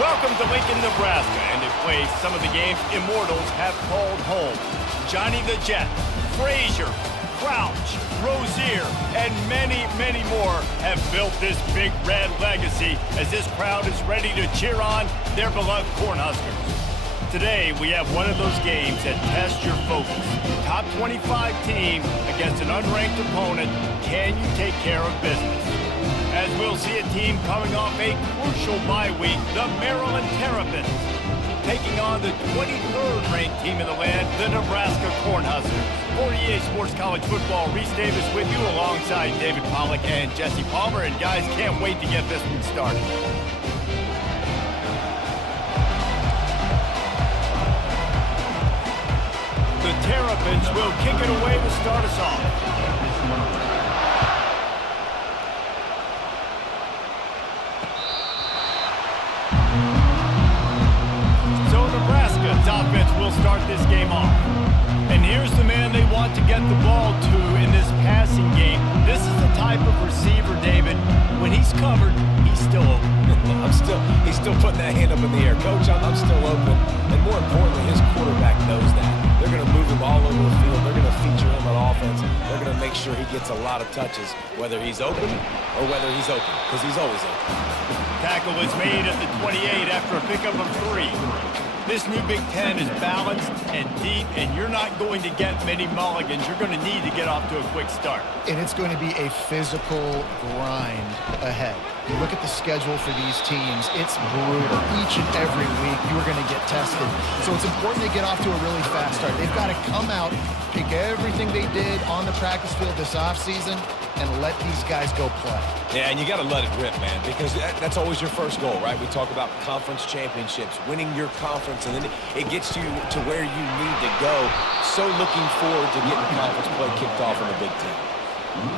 Welcome to Lincoln, Nebraska, and it plays some of the games Immortals have called home. Johnny the Jet, Frazier, Crouch, Rozier, and many, many more have built this big red legacy as this crowd is ready to cheer on their beloved Cornhuskers. Today, we have one of those games that tests your focus. Top 25 team against an unranked opponent. Can you take care of business? As we'll see a team coming off a crucial bye week, the Maryland Terrapins, taking on the 23rd ranked team in the land, the Nebraska Cornhuskers. 48 Sports College Football, Reese Davis with you alongside David Pollack and Jesse Palmer. And guys, can't wait to get this one started. The Terrapins will kick it away to start us off. Offense will start this game off. And here's the man they want to get the ball to in this passing game. This is the type of receiver, David, when he's covered, he's still open. He's still putting that hand up in the air. Coach, I'm still open. And more importantly, his quarterback knows that. They're going to move him all over the field. They're going to feature him on offense. They're going to make sure he gets a lot of touches, whether he's open or whether he's open, because he's always open. Tackle was made at the 28 after a pickup of 3. This new Big Ten is balanced and deep, and you're not going to get many mulligans. You're going to need to get off to a quick start. And it's going to be a physical grind ahead. You look at the schedule for these teams, it's brutal. Each and every week, you're going to get tested. So it's important to get off to a really fast start. They've got to come out, pick everything they did on the practice field this offseason, and let these guys go play. Yeah, and you got to let it rip, man, because that's always your first goal, right? We talk about conference championships, winning your conference, and then it gets you to where you need to go. So looking forward to getting conference play kicked off in the Big Ten.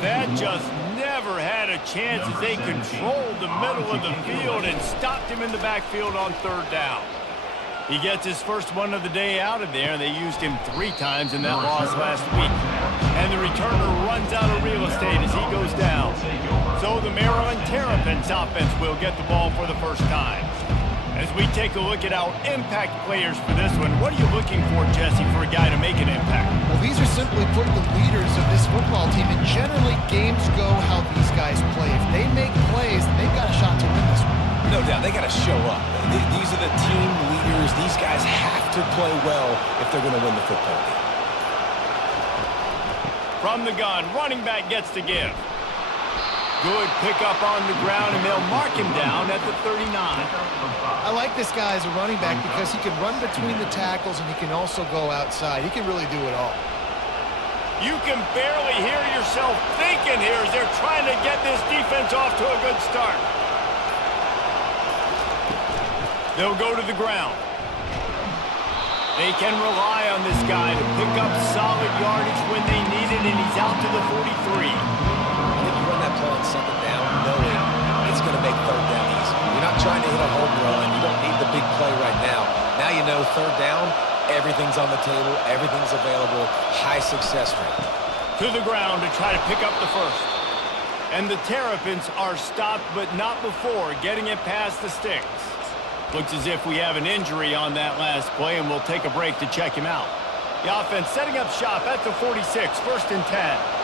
That just never had a chance as they controlled the middle of the field and stopped him in the backfield on 3rd down. He gets his first one of the day out of there, and they used him 3 times in that loss last week. And the returner runs out of real estate as he goes down. So the Maryland Terrapins offense will get the ball for the first time. As we take a look at our impact players for this one, what are you looking for, Jesse, for a guy to make an impact? Well, these are simply put the leaders of this football team, and generally games go how these guys play. If they make plays, they've got a shot to win this one. No doubt, they got to show up. These are the team leaders. These guys have to play well if they're going to win the football game. From the gun, running back gets to give. Good pickup on the ground, and they'll mark him down at the 39. I like this guy as a running back because he can run between the tackles and he can also go outside. He can really do it all. You can barely hear yourself thinking here as they're trying to get this defense off to a good start. They'll go to the ground. They can rely on this guy to pick up solid yardage when they need it, and he's out to the 43. That play on 2nd down, knowing it's going to make 3rd down easy. You're not trying to hit a home run. You don't need the big play right now. Now you know 3rd down, everything's on the table, everything's available, high success rate. To the ground to try to pick up the first. And the Terrapins are stopped, but not before getting it past the sticks. Looks as if we have an injury on that last play, and we'll take a break to check him out. The offense setting up shop at the 46, 1st and 10.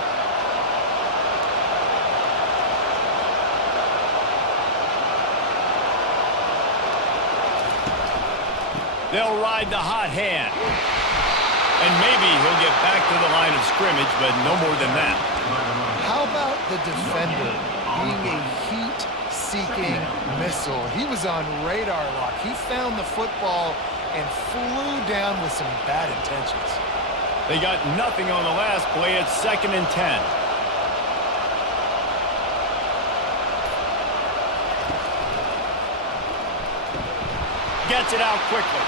They'll ride the hot hand. And maybe he'll get back to the line of scrimmage, but no more than that. How about the defender being a heat-seeking missile? He was on radar lock. He found the football and flew down with some bad intentions. They got nothing on the last play. It's 2nd and 10. Gets it out quickly.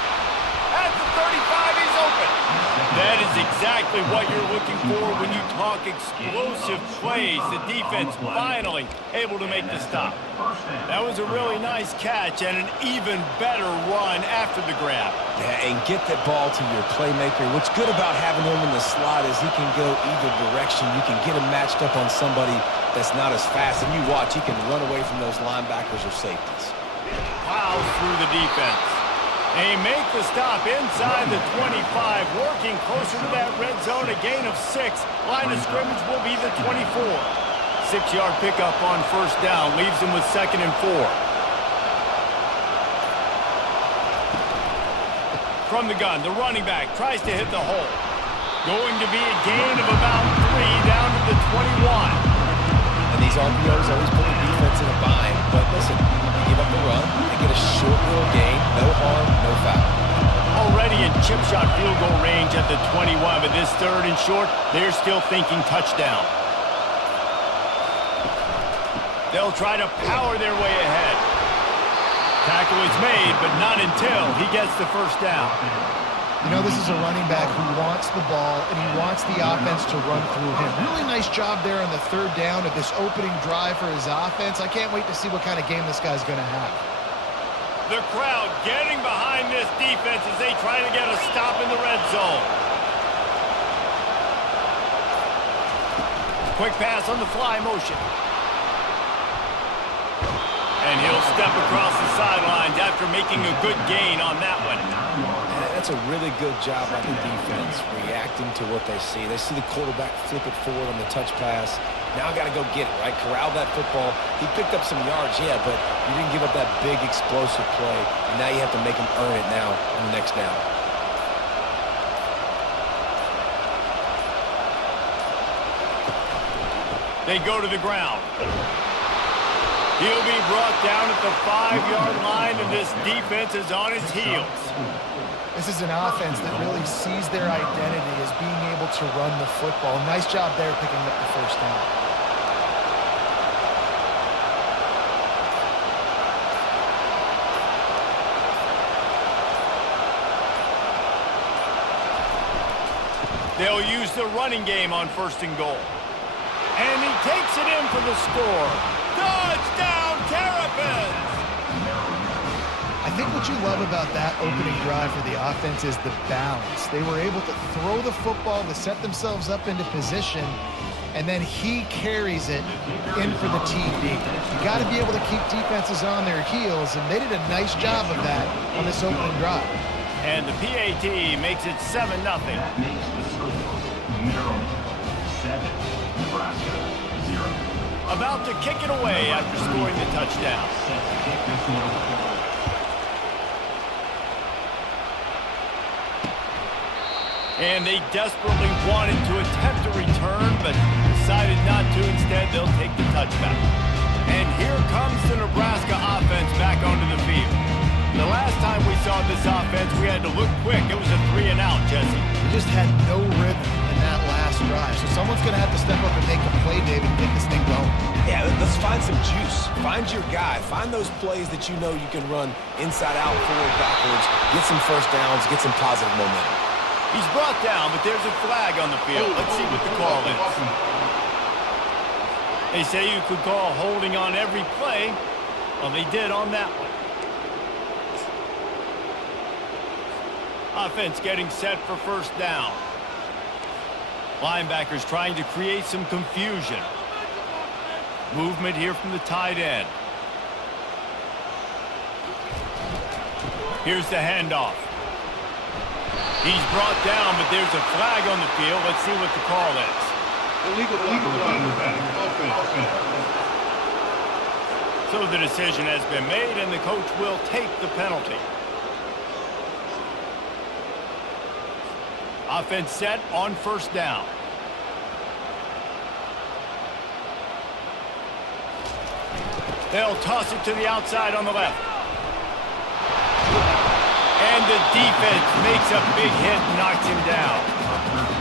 At the 35, he's open. That is exactly what you're looking for when you talk explosive plays. The defense finally able to make the stop. That was a really nice catch and an even better run after the grab. Yeah, and get that ball to your playmaker. What's good about having him in the slot is he can go either direction. You can get him matched up on somebody that's not as fast. And you watch, he can run away from those linebackers or safeties. Plows through the defense. They make the stop inside the 25, working closer to that red zone, a gain of 6. Line of scrimmage will be the 24. 6-yard pickup on first down, leaves them with 2nd and 4. From the gun, the running back tries to hit the hole. Going to be a gain of about 3 down to the 21. And these RPOs always put the defense in a bind. But listen, you give up the run, they get a short little gain, no harm, no foul. Already in chip shot field goal range at the 21, but this 3rd and short, they're still thinking touchdown. They'll try to power their way ahead. Tackle is made, but not until he gets the first down. You know, this is a running back who wants the ball, and he wants the offense to run through him. Really nice job there on the 3rd down of this opening drive for his offense. I can't wait to see what kind of game this guy's going to have. The crowd getting behind this defense as they try to get a stop in the red zone. Quick pass on the fly motion. And he'll step across the sidelines after making a good gain on that one. That's a really good job by the defense, reacting to what they see. They see the quarterback flip it forward on the touch pass. Now I got to go get it, right? Corral that football. He picked up some yards, yeah, but you didn't give up that big explosive play. And now you have to make him earn it now on the next down. They go to the ground. He'll be brought down at the 5-yard line, and this defense is on its heels. This is an offense that really sees their identity as being able to run the football. Nice job there picking up the first down. They'll use the running game on 1st and goal. And he takes it in for the score. Touchdown, Terrapins! I think what you love about that opening drive for the offense is the balance. They were able to throw the football to set themselves up into position, and then he carries it in for the TD. You got to be able to keep defenses on their heels, and they did a nice job of that on this opening drive. And the PAT makes it 7-0. That makes the score Maryland 7, Nebraska 0. About to kick it away after scoring the touchdown. Set to kick this one. And they desperately wanted to attempt a return, but decided not to. Instead, they'll take the touchback. And here comes the Nebraska offense back onto the field. The last time we saw this offense, we had to look quick. It was a 3-and-out, Jesse. We just had no rhythm in that last drive. So someone's going to have to step up and make a play, David, and get this thing going. Yeah, let's find some juice. Find your guy. Find those plays that you know you can run inside out, forward, backwards, get some first downs, get some positive momentum. He's brought down, but there's a flag on the field. Let's see what the call is. They say you could call holding on every play. Well, they did on that one. Offense getting set for first down. Linebackers trying to create some confusion. Movement here from the tight end. Here's the handoff. He's brought down, but there's a flag on the field. Let's see what the call is. Illegal So the decision has been made, and the coach will take the penalty. Offense set on first down. They'll toss it to the outside on the left. And the defense makes a big hit and knocks him down.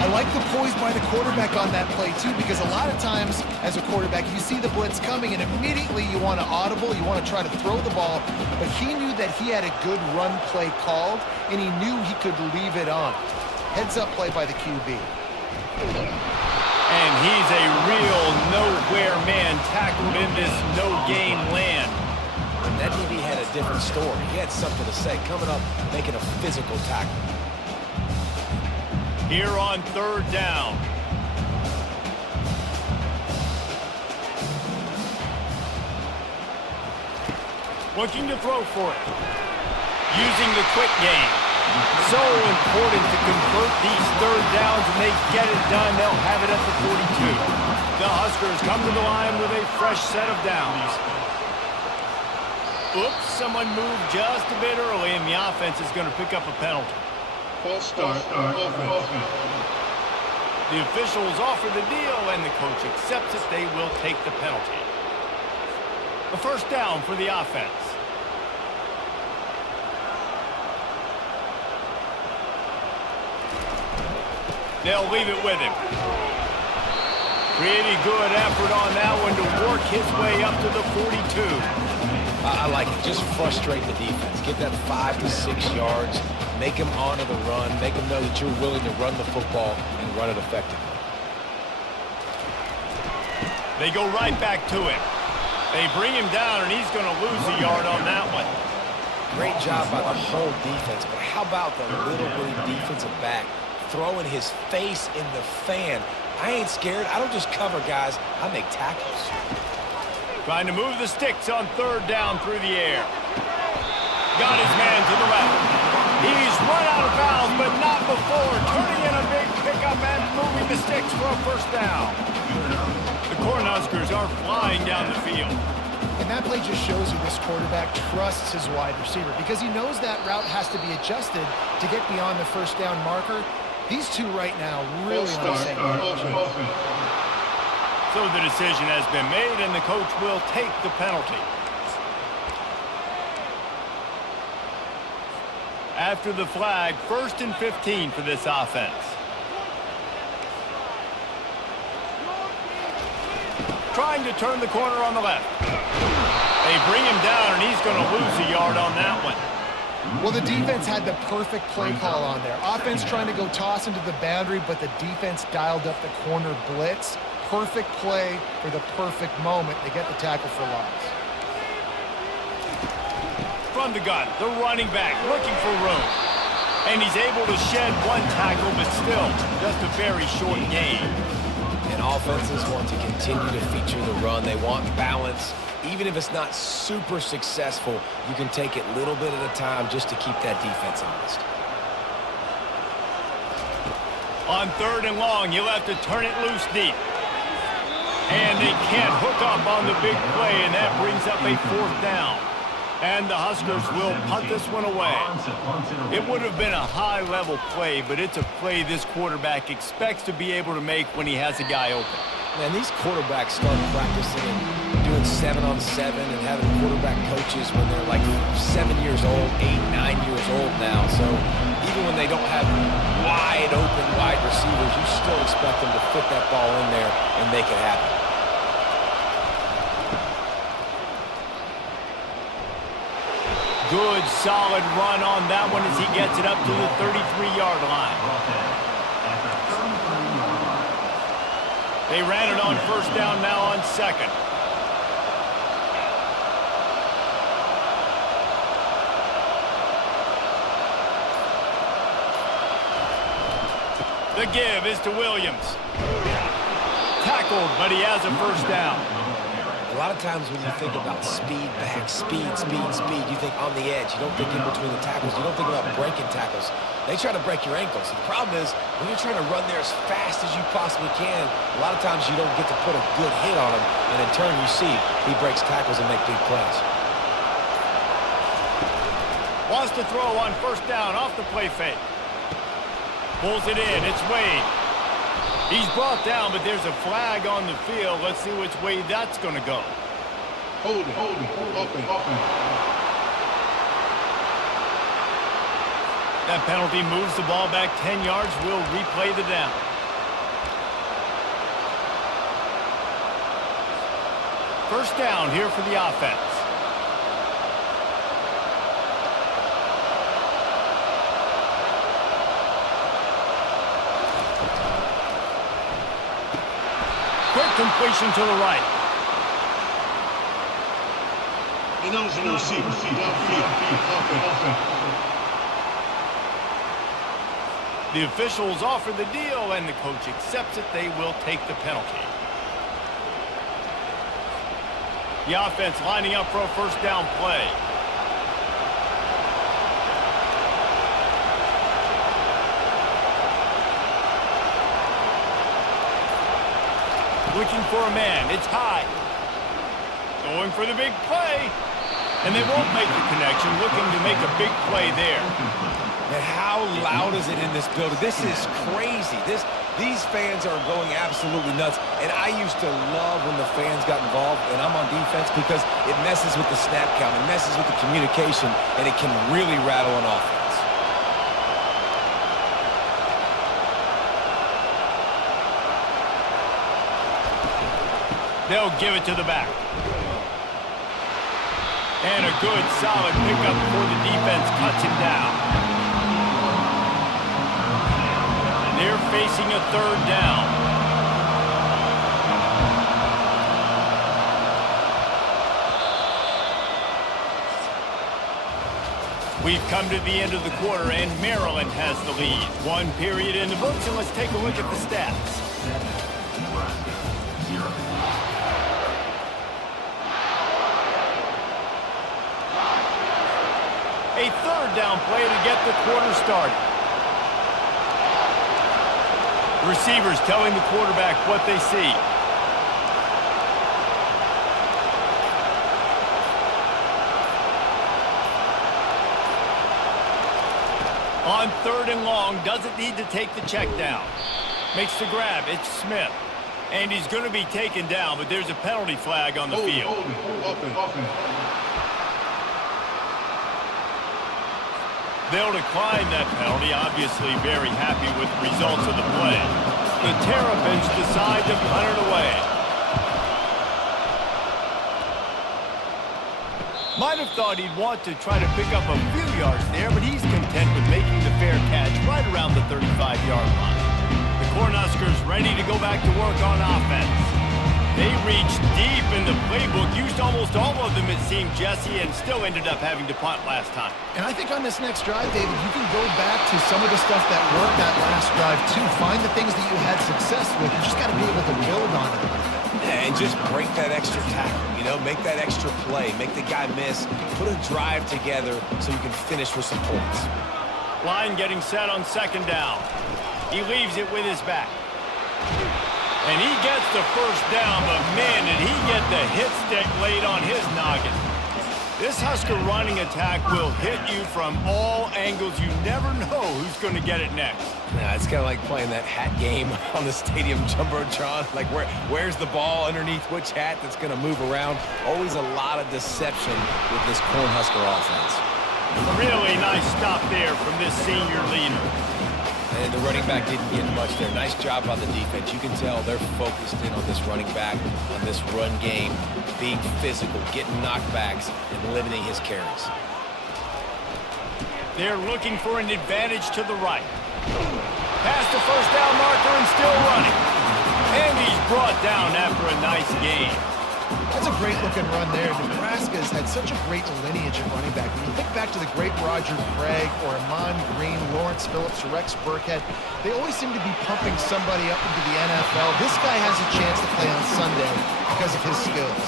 I like the poise by the quarterback on that play, too, because a lot of times as a quarterback, you see the blitz coming, and immediately you want to audible, you want to try to throw the ball, but he knew that he had a good run play called, and he knew he could leave it on. Heads-up play by the QB. And he's a real nowhere man tackled in this no-gain land. And that DB had a different story. He had something to say, coming up, making a physical tackle. Here on third down. Looking to throw for it. Using the quick game. So important to convert these third downs, and they get it done. They'll have it at the 42. The Huskers come to the line with a fresh set of downs. Oops, someone moved just a bit early, and the offense is going to pick up a penalty. False start. Offense. The officials offer the deal, and the coach accepts it. They will take the penalty. A first down for the offense. They'll leave it with him. Pretty good effort on that one to work his way up to the 42. I like it. Just frustrate the defense. Get that 5 to 6 yards. Make them honor the run. Make them know that you're willing to run the football and run it effectively. They go right back to him. They bring him down, and he's going to lose a yard on that one. Great job by the whole defense, but how about the little bitty defensive back throwing his face in the fan? I ain't scared. I don't just cover guys. I make tackles. Trying to move the sticks on third down through the air. Got his man to the left. He's run out of bounds, but not before. Turning in a big pickup and moving the sticks for a first down. The Cornhuskers are flying down the field. And that play just shows you this quarterback trusts his wide receiver because he knows that route has to be adjusted to get beyond the first down marker. These two right now really on the same page. So the decision has been made, and the coach will take the penalty. After the flag, 1st and 15 for this offense. Trying to turn the corner on the left. They bring him down, and he's going to lose a yard on that one. Well, the defense had the perfect play call on there. Offense trying to go toss into the boundary, but the defense dialed up the corner blitz. Perfect play for the perfect moment. They get the tackle for loss. From the gun, the running back looking for room. And he's able to shed one tackle, but still just a very short gain. And offenses want to continue to feature the run. They want balance. Even if it's not super successful, you can take it little bit at a time just to keep that defense honest. On 3rd and long, you'll have to turn it loose deep. And they can't hook up on the big play, and that brings up a 4th down. And the Huskers will punt this one away. It would have been a high-level play, but it's a play this quarterback expects to be able to make when he has a guy open. Man, these quarterbacks start practicing doing 7-on-7 and having quarterback coaches when they're like 7 years old, 8, 9 years old now. So even when they don't have wide receivers, you still expect them to fit that ball in there and make it happen. Good, solid run on that one as he gets it up to the 33-yard line. They ran it on 1st down, now on 2nd. The give is to Williams. Tackled, but he has a 1st down. A lot of times when you think about speed back, speed, you think on the edge. You don't think in between the tackles. You don't think about breaking tackles. They try to break your ankles. The problem is when you're trying to run there as fast as you possibly can, a lot of times you don't get to put a good hit on him, and in turn you see he breaks tackles and make big plays. Wants to throw on 1st down off the play fake. Pulls it in. It's Wade. He's brought down, but there's a flag on the field. Let's see which way that's going to go. Hold it. Open. That penalty moves the ball back 10 yards. We'll replay the down. First down here for the offense. Quick completion to the right. The officials offer the deal, and the coach accepts it. They will take the penalty. The offense lining up for a 1st down play. Looking for a man. It's high. Going for the big play. And they won't make the connection. Looking to make a big play there. And how loud is it in this building? This is crazy. These fans are going absolutely nuts. And I used to love when the fans got involved, and I'm on defense, because it messes with the snap count. It messes with the communication, and it can really rattle an offense. They'll give it to the back. And a good, solid pickup before the defense cuts him down. They're facing a third down. We've come to the end of the quarter, and Maryland has the lead. One period in the books, and let's take a look at the stats. A third down play to get the quarter started. Receivers telling the quarterback what they see. On third and long, doesn't need to take the check down. Makes the grab. It's Smith. And he's going to be taken down, but there's a penalty flag on the field. They'll decline that penalty, obviously very happy with the results of the play. The Terrapins decide to punt it away. Might have thought he'd want to try to pick up a few yards there, but he's content with making the fair catch right around the 35-yard line. The Cornhuskers ready to go back to work on offense. They reached deep in the playbook, used almost all of them, it seemed, Jesse, and still ended up having to punt last time. And I think on this next drive, David, you can go back to some of the stuff that worked that last drive, too. Find the things that you had success with. You just got to be able to build on it. Yeah, and just break that extra tackle, you know, make that extra play, make the guy miss, put a drive together so you can finish with some points. Line getting set on second down. He leaves it with his back. And he gets the first down, but man, did he get the hit stick laid on his noggin. This Husker running attack will hit you from all angles. You never know who's going to get it next. Yeah, it's kind of like playing that hat game on the stadium jumbotron. Like, where's the ball underneath which hat that's going to move around? Always a lot of deception with this Cornhusker offense. Really nice stop there from this senior leader. And the running back didn't get much there. Nice job on the defense. You can tell they're focused in on this running back, on this run game, being physical, getting knockbacks, and limiting his carries. They're looking for an advantage to the right. Past the first down marker and still running. And he's brought down after a nice gain. That's a great-looking run there. Nebraska's had such a great lineage at running back. When you think back to the great Roger Craig or Amon Green, Lawrence Phillips, Rex Burkhead, they always seem to be pumping somebody up into the NFL. This guy has a chance to play on Sunday because of his skills.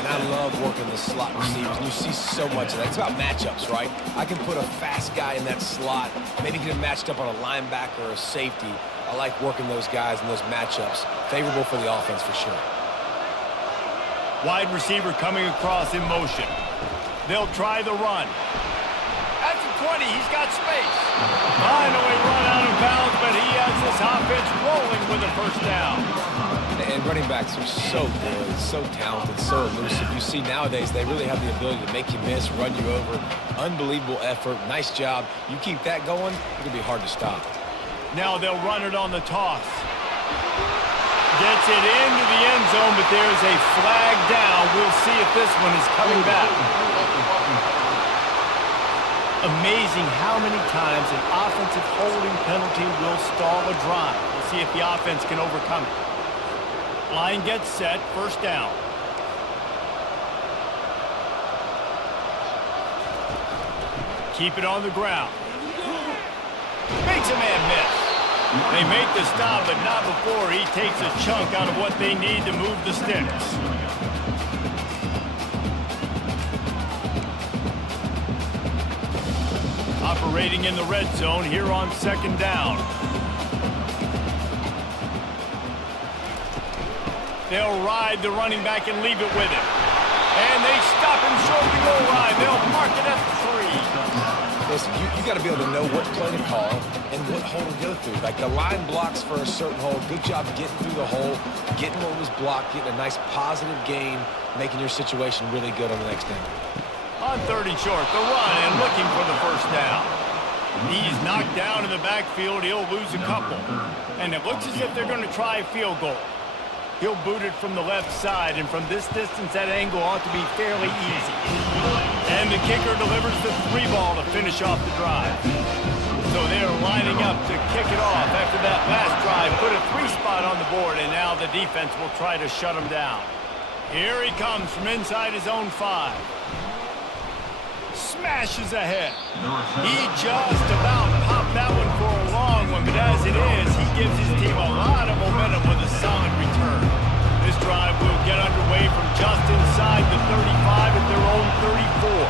And I love working the slot receivers. And you see so much of that. It's about matchups, right? I can put a fast guy in that slot, maybe get him matched up on a linebacker or a safety. I like working those guys in those matchups. Favorable for the offense for sure. Wide receiver coming across in motion. They'll try the run. At the 20, he's got space. Finally run out of bounds, but he has this offense rolling with a first down. And running backs are so good, so talented, so elusive. You see nowadays they really have the ability to make you miss, run you over. Unbelievable effort. Nice job. You keep that going, it's going to be hard to stop. Now they'll run it on the toss. Gets it into the end zone, but there's a flag down. We'll see if this one is coming back. Amazing how many times an offensive holding penalty will stall a drive. We'll see if the offense can overcome it. Line gets set, first down. Keep it on the ground. Makes a man miss. They make the stop, but not before he takes a chunk out of what they need to move the sticks. Operating in the red zone here on second down. They'll ride the running back and leave it with him. And they stop him short of the goal line. They'll mark it at 3. Listen, you got to be able to know what play to call and what hole to go through. Like the line blocks for a certain hole. Good job getting through the hole, getting what was blocked, getting a nice positive gain, making your situation really good on the next down. On 3rd and short, the run and looking for the first down. He's knocked down in the backfield. He'll lose a couple. And it looks as if they're going to try a field goal. He'll boot it from the left side, and from this distance, that angle ought to be fairly easy. And the kicker delivers the 3 ball to finish off the drive. So they're lining up to kick it off after that last drive. Put a 3 spot on the board, and now the defense will try to shut him down. Here he comes from inside his own 5. Smashes ahead. He just about popped that one for a long one, but as it is, he gives his team a lot of momentum with a solid return. This drive will get underway from just inside the 35 at their own 34.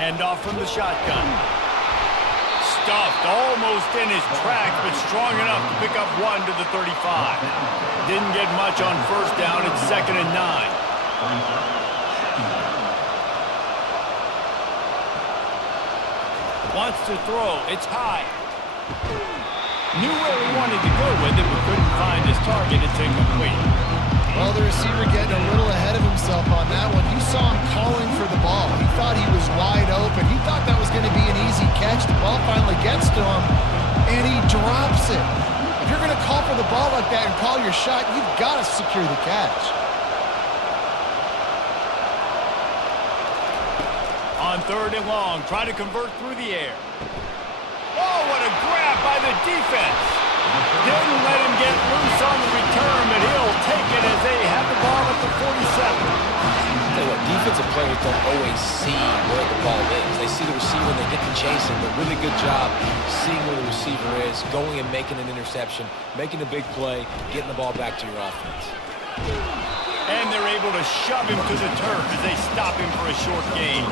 Handoff from the shotgun. Stuffed almost in his tracks, but strong enough to pick up 1 to the 35. Didn't get much on first down. It's 2nd and 9. Wants to throw. It's high. Knew where he wanted to go with it, but couldn't find his target. It's incomplete. Well, the receiver getting a little ahead of himself on that one. You saw him calling for the ball. He thought he was wide open. He thought that was going to be an easy catch. The ball finally gets to him, and he drops it. If you're going to call for the ball like that and call your shot, you've got to secure the catch. On 3rd and long, try to convert through the air. Oh, what a grab by the defense. Didn't let him get loose on the return, but he'll take it as they have the ball at the 47. Tell you what, defensive players don't always see where the ball is. They see the receiver, they get to chase him. But really good job seeing where the receiver is, going and making an interception, making a big play, getting the ball back to your offense. And they're able to shove him to the turf as they stop him for a short gain.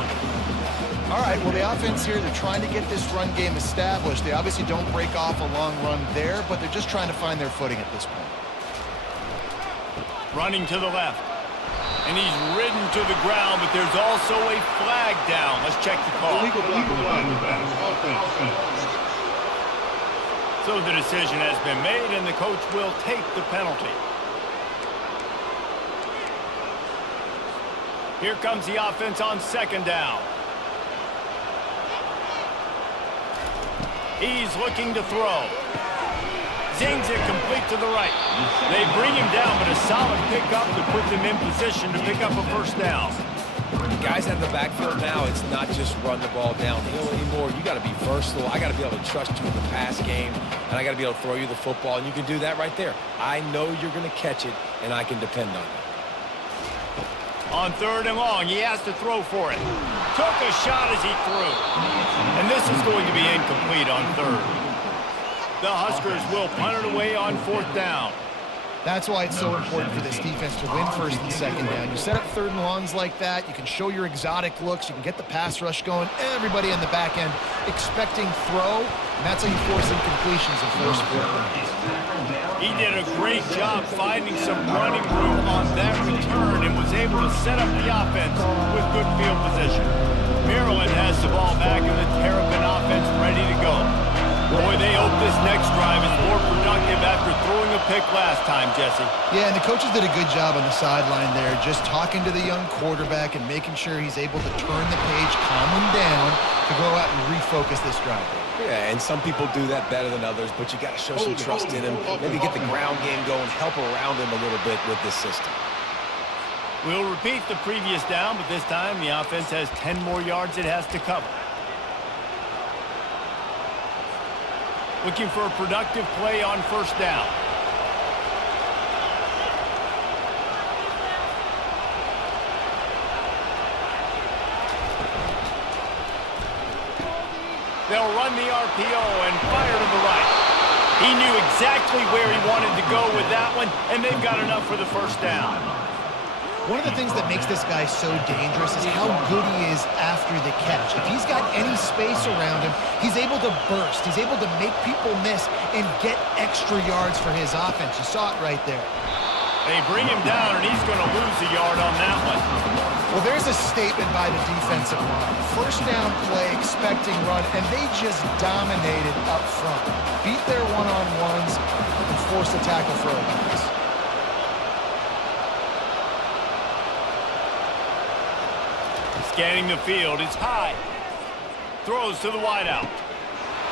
All right, well, the offense here, they're trying to get this run game established. They obviously don't break off a long run there, but they're just trying to find their footing at this point. Running to the left. And he's ridden to the ground, but there's also a flag down. Let's check the call. Illegal block. Offense. So the decision has been made, and the coach will take the penalty. Here comes the offense on 2nd down. He's looking to throw. Zings it complete to the right. They bring him down, but a solid pickup to put them in position to pick up a first down. Guys out of the backfield now, it's not just run the ball downhill anymore. You got to be versatile. I got to be able to trust you in the pass game, and I got to be able to throw you the football, and you can do that right there. I know you're going to catch it, and I can depend on you. On 3rd and long, he has to throw for it. Took a shot as he threw. And this is going to be incomplete on 3rd. The Huskers will punt it away on 4th down. That's why it's so important for this defense to win 1st and 2nd down. You set up 3rd and longs like that, you can show your exotic looks, you can get the pass rush going, everybody on the back end expecting throw, and that's how you force incompletions and force 4th downs. He did a great job finding some running room on that return and was able to set up the offense with good field position. Maryland has the ball back and the Terrapin offense ready to go. Boy, they hope this next drive is more productive after throwing a pick last time, Jesse. Yeah, and the coaches did a good job on the sideline there, just talking to the young quarterback and making sure he's able to turn the page, calm him down, to go out and refocus this drive. Yeah, and some people do that better than others, but you got to show some trust in him. Maybe get the ground game going, help around him a little bit with this system. We'll repeat the previous down, but this time the offense has 10 more yards it has to cover. Looking for a productive play on 1st down. They'll run the RPO and fire to the right. He knew exactly where he wanted to go with that one, and they've got enough for the first down. One of the things that makes this guy so dangerous is how good he is after the catch. If he's got any space around him, he's able to burst. He's able to make people miss and get extra yards for his offense. You saw it right there. They bring him down, and he's going to lose a yard on that one. Well, there's a statement by the defensive line. First down play, expecting run, and they just dominated up front. Beat their one-on-ones and forced the tackle throwbacks. Scanning the field, it's high. Throws to the wideout.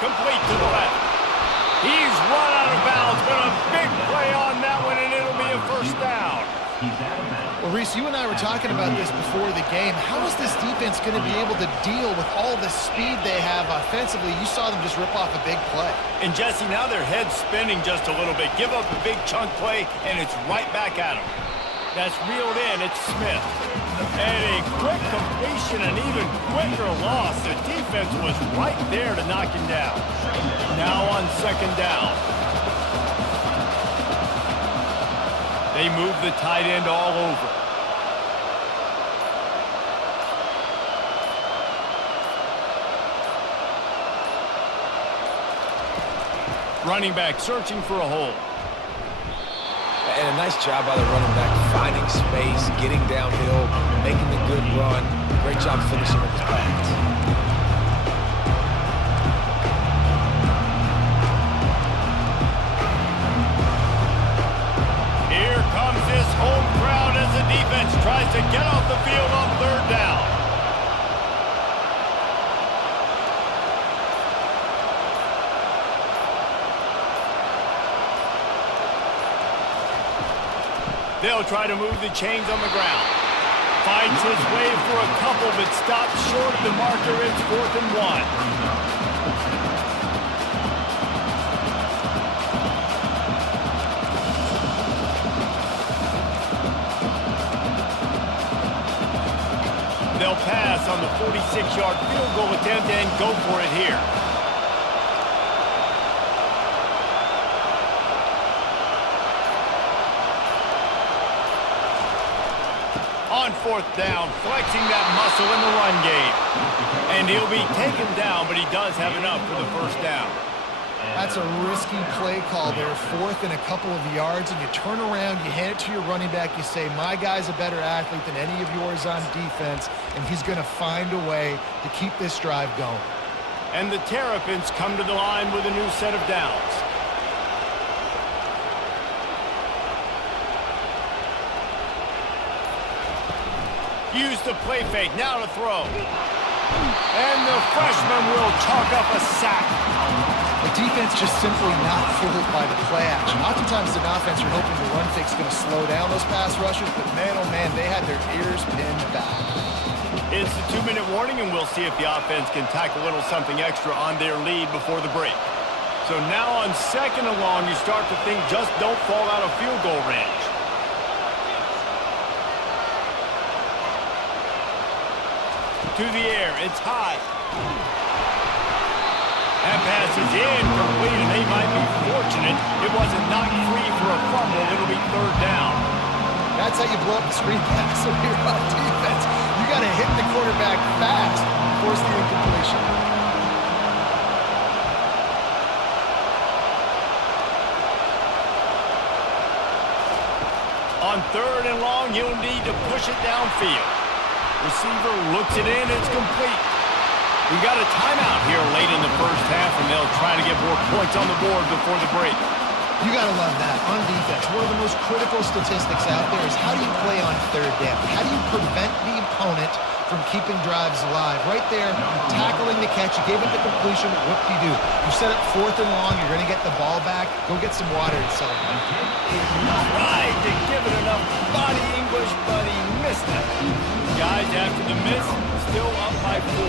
Complete to the left. He's run out of bounds, but a big play on that one, and it'll be a first down. Well, Reese, you and I were talking about this before the game. How is this defense going to be able to deal with all the speed they have offensively? You saw them just rip off a big play. And, Jesse, now their head's spinning just a little bit. Give up a big chunk play, and it's right back at them. That's reeled in. It's Smith. And a quick completion, an even quicker loss. The defense was right there to knock him down. Now on second down. They move the tight end all over. Running back searching for a hole. And a nice job by the running back, finding space, getting downhill, making the good run. Great job finishing with his pass. Home crowd as the defense tries to get off the field on third down. They'll try to move the chains on the ground. Finds his way for a couple, but stops short of the marker. It's 4th and 1. They'll pass on the 46-yard field goal attempt and go for it here. On 4th down, flexing that muscle in the run game. And he'll be taken down, but he does have enough for the first down. That's a risky play call there, 4th and a couple of yards, and you turn around, you hand it to your running back, you say, my guy's a better athlete than any of yours on defense, and he's going to find a way to keep this drive going. And the Terrapins come to the line with a new set of downs. Use the play fake, now to throw. And the freshman will chalk up a sack. The defense just simply not fooled by the play action. Oftentimes, an offense, you're hoping the run fake is going to slow down those pass rushers, but man, oh man, they had their ears pinned back. It's a 2-minute warning, and we'll see if the offense can tack a little something extra on their lead before the break. So now on 2nd and long, you start to think just don't fall out of field goal range. To the air, it's high. That pass is incomplete, and they might be fortunate it wasn't knocked free for a fumble. It'll be 3rd down. That's how you blow up the screen pass if you're on defense. You got to hit the quarterback fast, force the incompletion. On 3rd and long, you'll need to push it downfield. Receiver looks it in, it's complete. We've got a timeout here late in the first half, and they'll try to get more points on the board before the break. You got to love that. On defense, one of the most critical statistics out there is how do you play on 3rd down? How do you prevent the opponent from keeping drives alive? Right there, tackling the catch, you gave it the completion, what do you do? You set up 4th and long, you're going to get the ball back, go get some water and celebrate. Tried to give it enough body English, but he missed it. Guys, after the miss, still up by 4.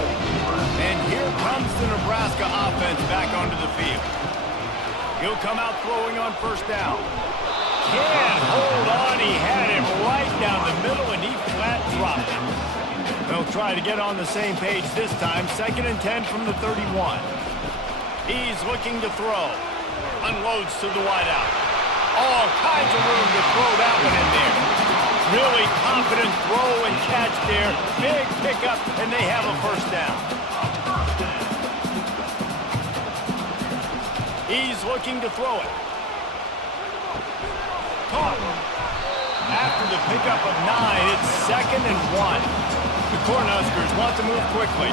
And here comes the Nebraska offense back onto the field. He'll come out throwing on 1st down. Can't hold on. He had him right down the middle, and he flat dropped it. They'll try to get on the same page this time. 2nd and 10 from the 31. He's looking to throw. Unloads to the wideout. All kinds of room to throw that one in there. Really confident throw and catch there. Big pickup, and they have a first down. He's looking to throw it. Caught. After the pickup of 9, it's 2nd and 1. The Cornhuskers want to move quickly.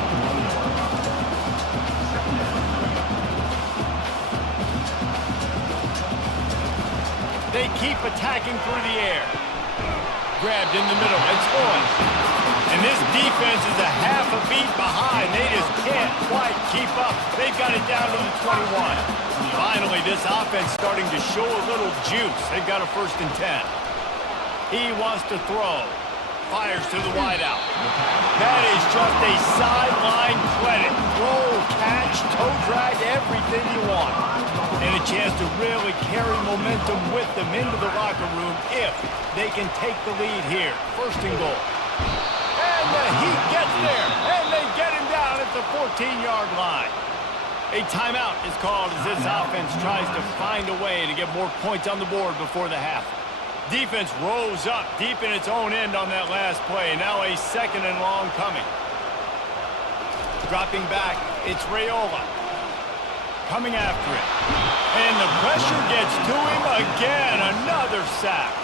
They keep attacking through the air. Grabbed in the middle. It's on. And this defense is a half a beat behind. They just can't quite keep up. They've got it down to the 21. Finally, this offense starting to show a little juice. They've got a 1st and 10. He wants to throw. Fires to the wideout. That is just a sideline credit. Throw, catch, toe drag, everything you want. And a chance to really carry momentum with them into the locker room if they can take the lead here. 1st and goal. And the Heat gets there. And they get him down at the 14-yard line. A timeout is called as this offense tries to find a way to get more points on the board before the half. Defense rose up deep in its own end on that last play. Now a 2nd and long coming. Dropping back, it's Raiola. Coming after it. And the pressure gets to him again. Another sack.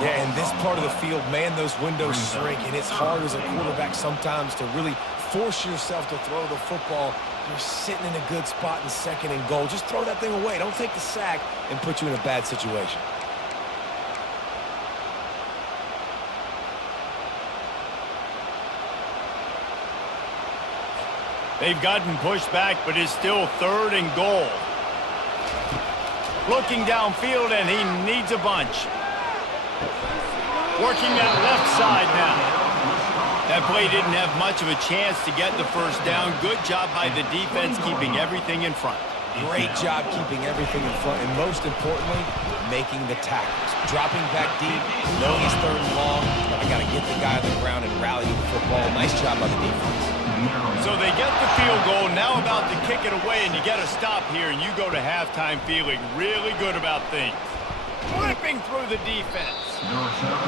Yeah, in this part of the field, man, those windows shrink, and it's hard as a quarterback sometimes to really force yourself to throw the football. You're sitting in a good spot in 2nd and goal. Just throw that thing away. Don't take the sack and put you in a bad situation. They've gotten pushed back, but it's still 3rd and goal. Looking downfield, and he needs a bunch. Working that left side now. That play didn't have much of a chance to get the first down. Good job by the defense keeping everything in front. Great job keeping everything in front, and most importantly, making the tackles. Dropping back deep, know he's 3rd and long, but I got to get the guy on the ground and rally the football. Nice job by the defense. So they get the field goal, now about to kick it away, and you get a stop here, and you go to halftime feeling really good about things. Ripping through the defense.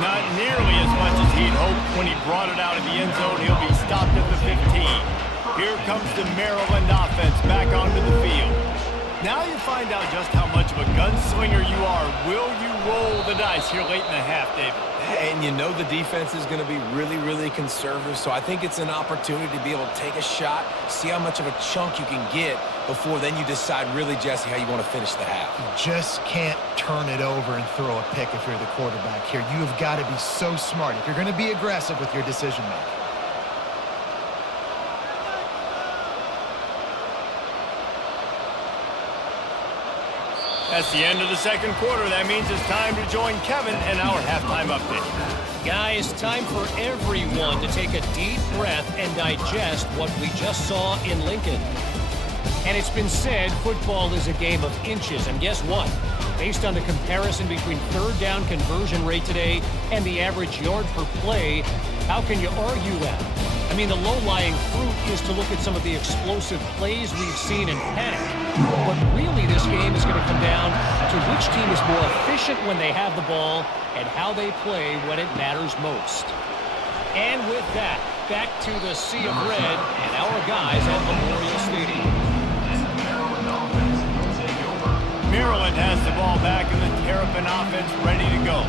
Not nearly as much as he'd hoped when he brought it out of the end zone. He'll be stopped at the 15. Here comes the Maryland offense back onto the field. Now you find out just how much of a gunslinger you are. Will you roll the dice here late in the half, David? And you know the defense is going to be really, really conservative, so I think it's an opportunity to be able to take a shot, see how much of a chunk you can get before then you decide really, Jesse, how you want to finish the half. You just can't turn it over and throw a pick if you're the quarterback here. You have got to be so smart if you're going to be aggressive with your decision-making. That's the end of the 2nd quarter. That means it's time to join Kevin in our halftime update. Guys, time for everyone to take a deep breath and digest what we just saw in Lincoln. And it's been said football is a game of inches. And guess what? Based on the comparison between 3rd down conversion rate today and the average yard per play, how can you argue that? I mean, the low-lying fruit is to look at some of the explosive plays we've seen in panic. But really, this game is going to come down to which team is more efficient when they have the ball and how they play when it matters most. And with that, back to the Sea of Red and our guys at Memorial Stadium. Maryland has the ball back and the Terrapin offense ready to go.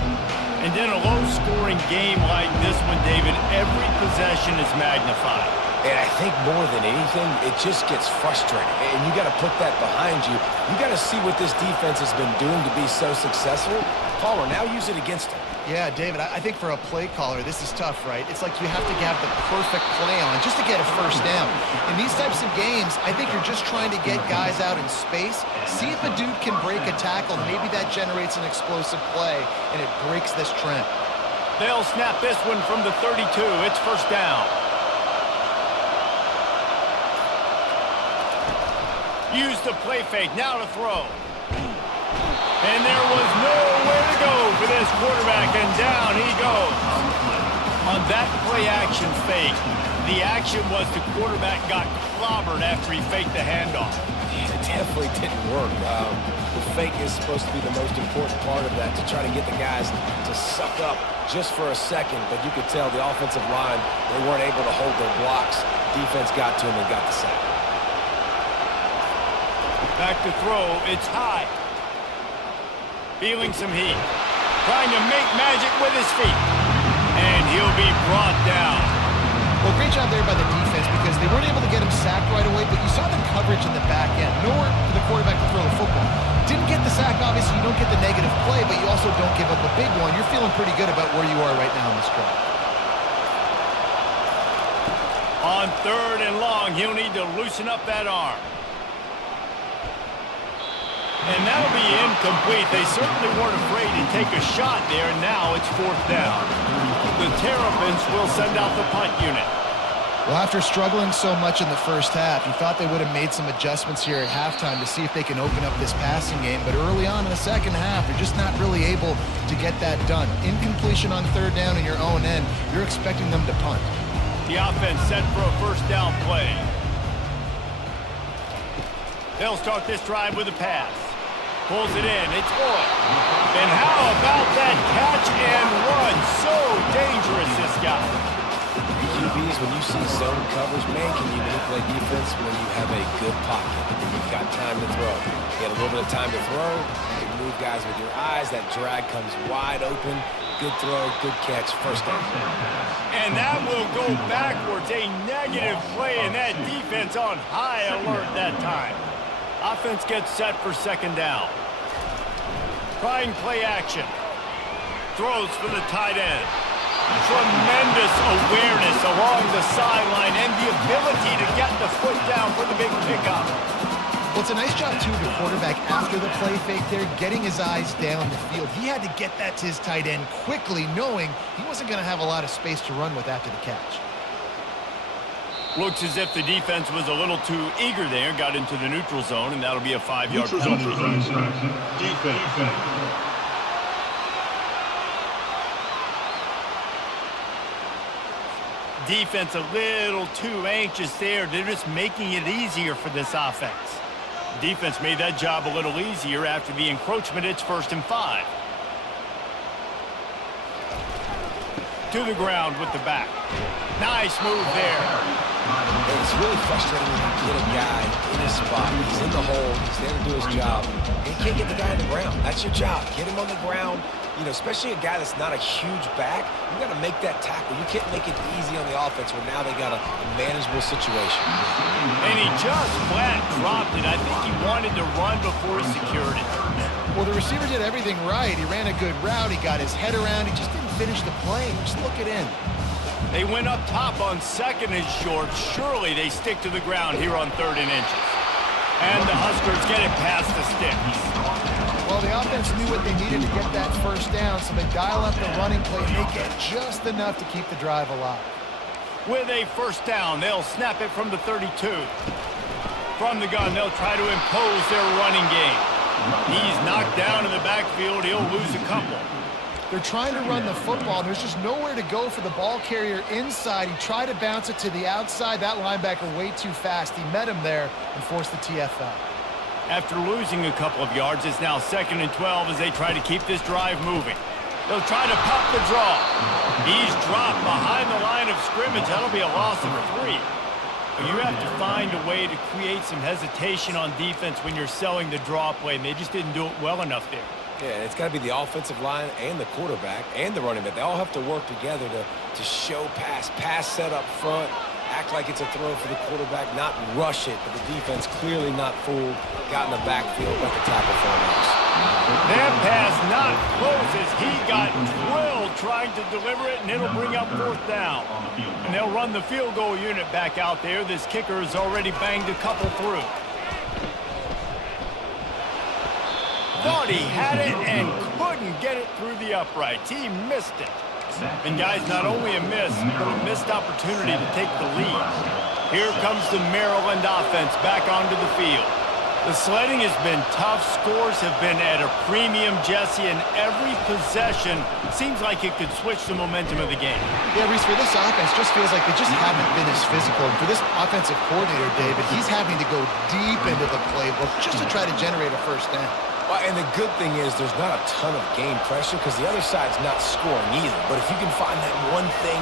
And in a low-scoring game like this one, David, every possession is magnified. And I think more than anything, it just gets frustrating. And you got to put that behind you. You got to see what this defense has been doing to be so successful. Caller, now use it against them. Yeah, David, I think for a play caller, this is tough, right? It's like you have to have the perfect play on just to get a first down. In these types of games, I think you're just trying to get guys out in space, see if a dude can break a tackle. Maybe that generates an explosive play, and it breaks this trend. They'll snap this one from the 32. It's first down. Use the play fake. Now to throw. And there was nowhere to go for this quarterback, and down he goes. On that play-action fake, the action was the quarterback got clobbered after he faked the handoff. It definitely didn't work. The fake is supposed to be the most important part of that, to try to get the guys to suck up just for a second. But you could tell the offensive line, they weren't able to hold their blocks. Defense got to them and got the sack. Back to throw. It's high. Feeling some heat. Trying to make magic with his feet. And he'll be brought down. Well, great job there by the defense because they weren't able to get him sacked right away, but you saw the coverage in the back end. Nowhere for the quarterback to throw the football. Didn't get the sack, obviously. You don't get the negative play, but you also don't give up a big one. You're feeling pretty good about where you are right now in this drive. On 3rd and long, he'll need to loosen up that arm. And that'll be incomplete. They certainly weren't afraid to take a shot there, and now it's 4th down. The Terrapins will send out the punt unit. Well, after struggling so much in the first half, you thought they would have made some adjustments here at halftime to see if they can open up this passing game. But early on in the second half, they're just not really able to get that done. Incompletion on 3rd down in your own end, you're expecting them to punt. The offense set for a 1st down play. They'll start this drive with a pass. Pulls it in. It's Boyd. And how about that catch and run? So dangerous, this guy. QBs, when you see zone coverage, man, can you manipulate defense when you have a good pocket and you've got time to throw. You get a little bit of time to throw. You can move guys with your eyes. That drag comes wide open. Good throw, good catch, 1st down. And that will go backwards. A negative play, and that defense on high alert that time. Offense gets set for 2nd down. Trying play action. Throws for the tight end. Tremendous awareness along the sideline and the ability to get the foot down for the big pickup. Well, it's a nice job, too, the quarterback after the play fake there, getting his eyes down the field. He had to get that to his tight end quickly, knowing he wasn't going to have a lot of space to run with after the catch. Looks as if the defense was a little too eager there, got into the neutral zone, and that'll be a 5-yard penalty. Defense. Defense a little too anxious there. They're just making it easier for this offense. Defense made that job a little easier after the encroachment. It's 1st and 5. To the ground with the back. Nice move there. And it's really frustrating when you get a guy in his spot. He's in the hole. He's there to do his job. And you can't get the guy on the ground. That's your job. Get him on the ground. You know, especially a guy that's not a huge back. You got to make that tackle. You can't make it easy on the offense when now they got a manageable situation. And he just flat dropped it. I think he wanted to run before he secured it. Well, the receiver did everything right. He ran a good route. He got his head around. He just didn't finish the play. Just look it in. They went up top on 2nd and short. Surely they stick to the ground here on 3rd and inches. And the Huskers get it past the sticks. Well, the offense knew what they needed to get that 1st down, so they dial up the running play, and they get just enough to keep the drive alive. With a 1st down, they'll snap it from the 32. From the gun, they'll try to impose their running game. He's knocked down in the backfield. He'll lose a couple. They're trying to run the football, and there's just nowhere to go for the ball carrier inside. He tried to bounce it to the outside. That linebacker way too fast. He met him there and forced the TFL. After losing a couple of yards, it's now 2nd and 12 as they try to keep this drive moving. They'll try to pop the draw. He's dropped behind the line of scrimmage. That'll be a loss of 3. But you have to find a way to create some hesitation on defense when you're selling the draw play, and they just didn't do it well enough there. Yeah, it's got to be the offensive line and the quarterback and the running back. They all have to work together to show pass set up front, act like it's a throw for the quarterback, not rush it. But the defense clearly not fooled, got in the backfield, got the tackle for him. That pass not close as he got drilled trying to deliver it, and it'll bring up 4th down. And they'll run the field goal unit back out there. This kicker has already banged a couple through. Thought he had it and couldn't get it through the uprights. He missed it. And guys, not only a miss, but a missed opportunity to take the lead. Here comes the Maryland offense back onto the field. The sledding has been tough. Scores have been at a premium, Jesse, and every possession seems like it could switch the momentum of the game. Yeah, Reese, for this offense, just feels like they just haven't been as physical. And for this offensive coordinator, David, he's having to go deep into the playbook just to try to generate a first down. Well, and the good thing is there's not a ton of game pressure because the other side's not scoring either. But if you can find that one thing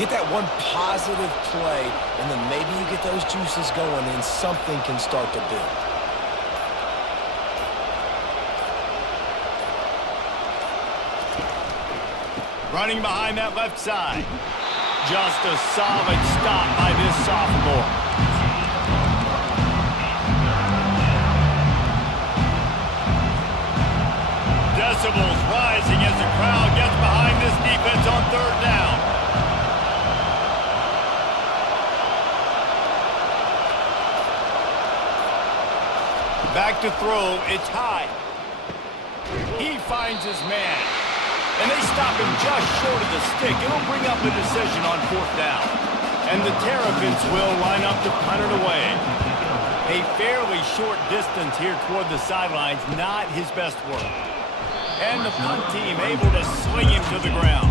get that one positive play, and then maybe you get those juices going and something can start to build. Running behind that left side. Just a solid stop by this sophomore. Decibels rising as the crowd gets behind this defense on third down. Back to throw, it's high. He finds his man. And they stop him just short of the stick. It'll bring up a decision on fourth down. And the Terrapins will line up to punt it away. A fairly short distance here toward the sidelines, not his best work. And the punt team able to sling him to the ground.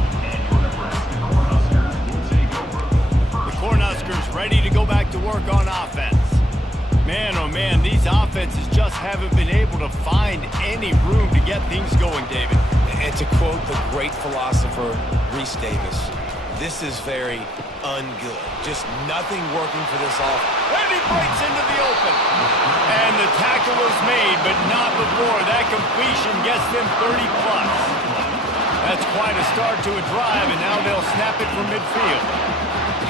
The Cornhuskers ready to go back to work on offense. Man, oh man, these offenses just haven't been able to find any room to get things going, David. And to quote the great philosopher, Reese Davis, this is very ungood. Just nothing working for this offense. And he breaks into the open. And the tackle is made, but not before that completion gets them 30-plus. That's quite a start to a drive, and now they'll snap it from midfield.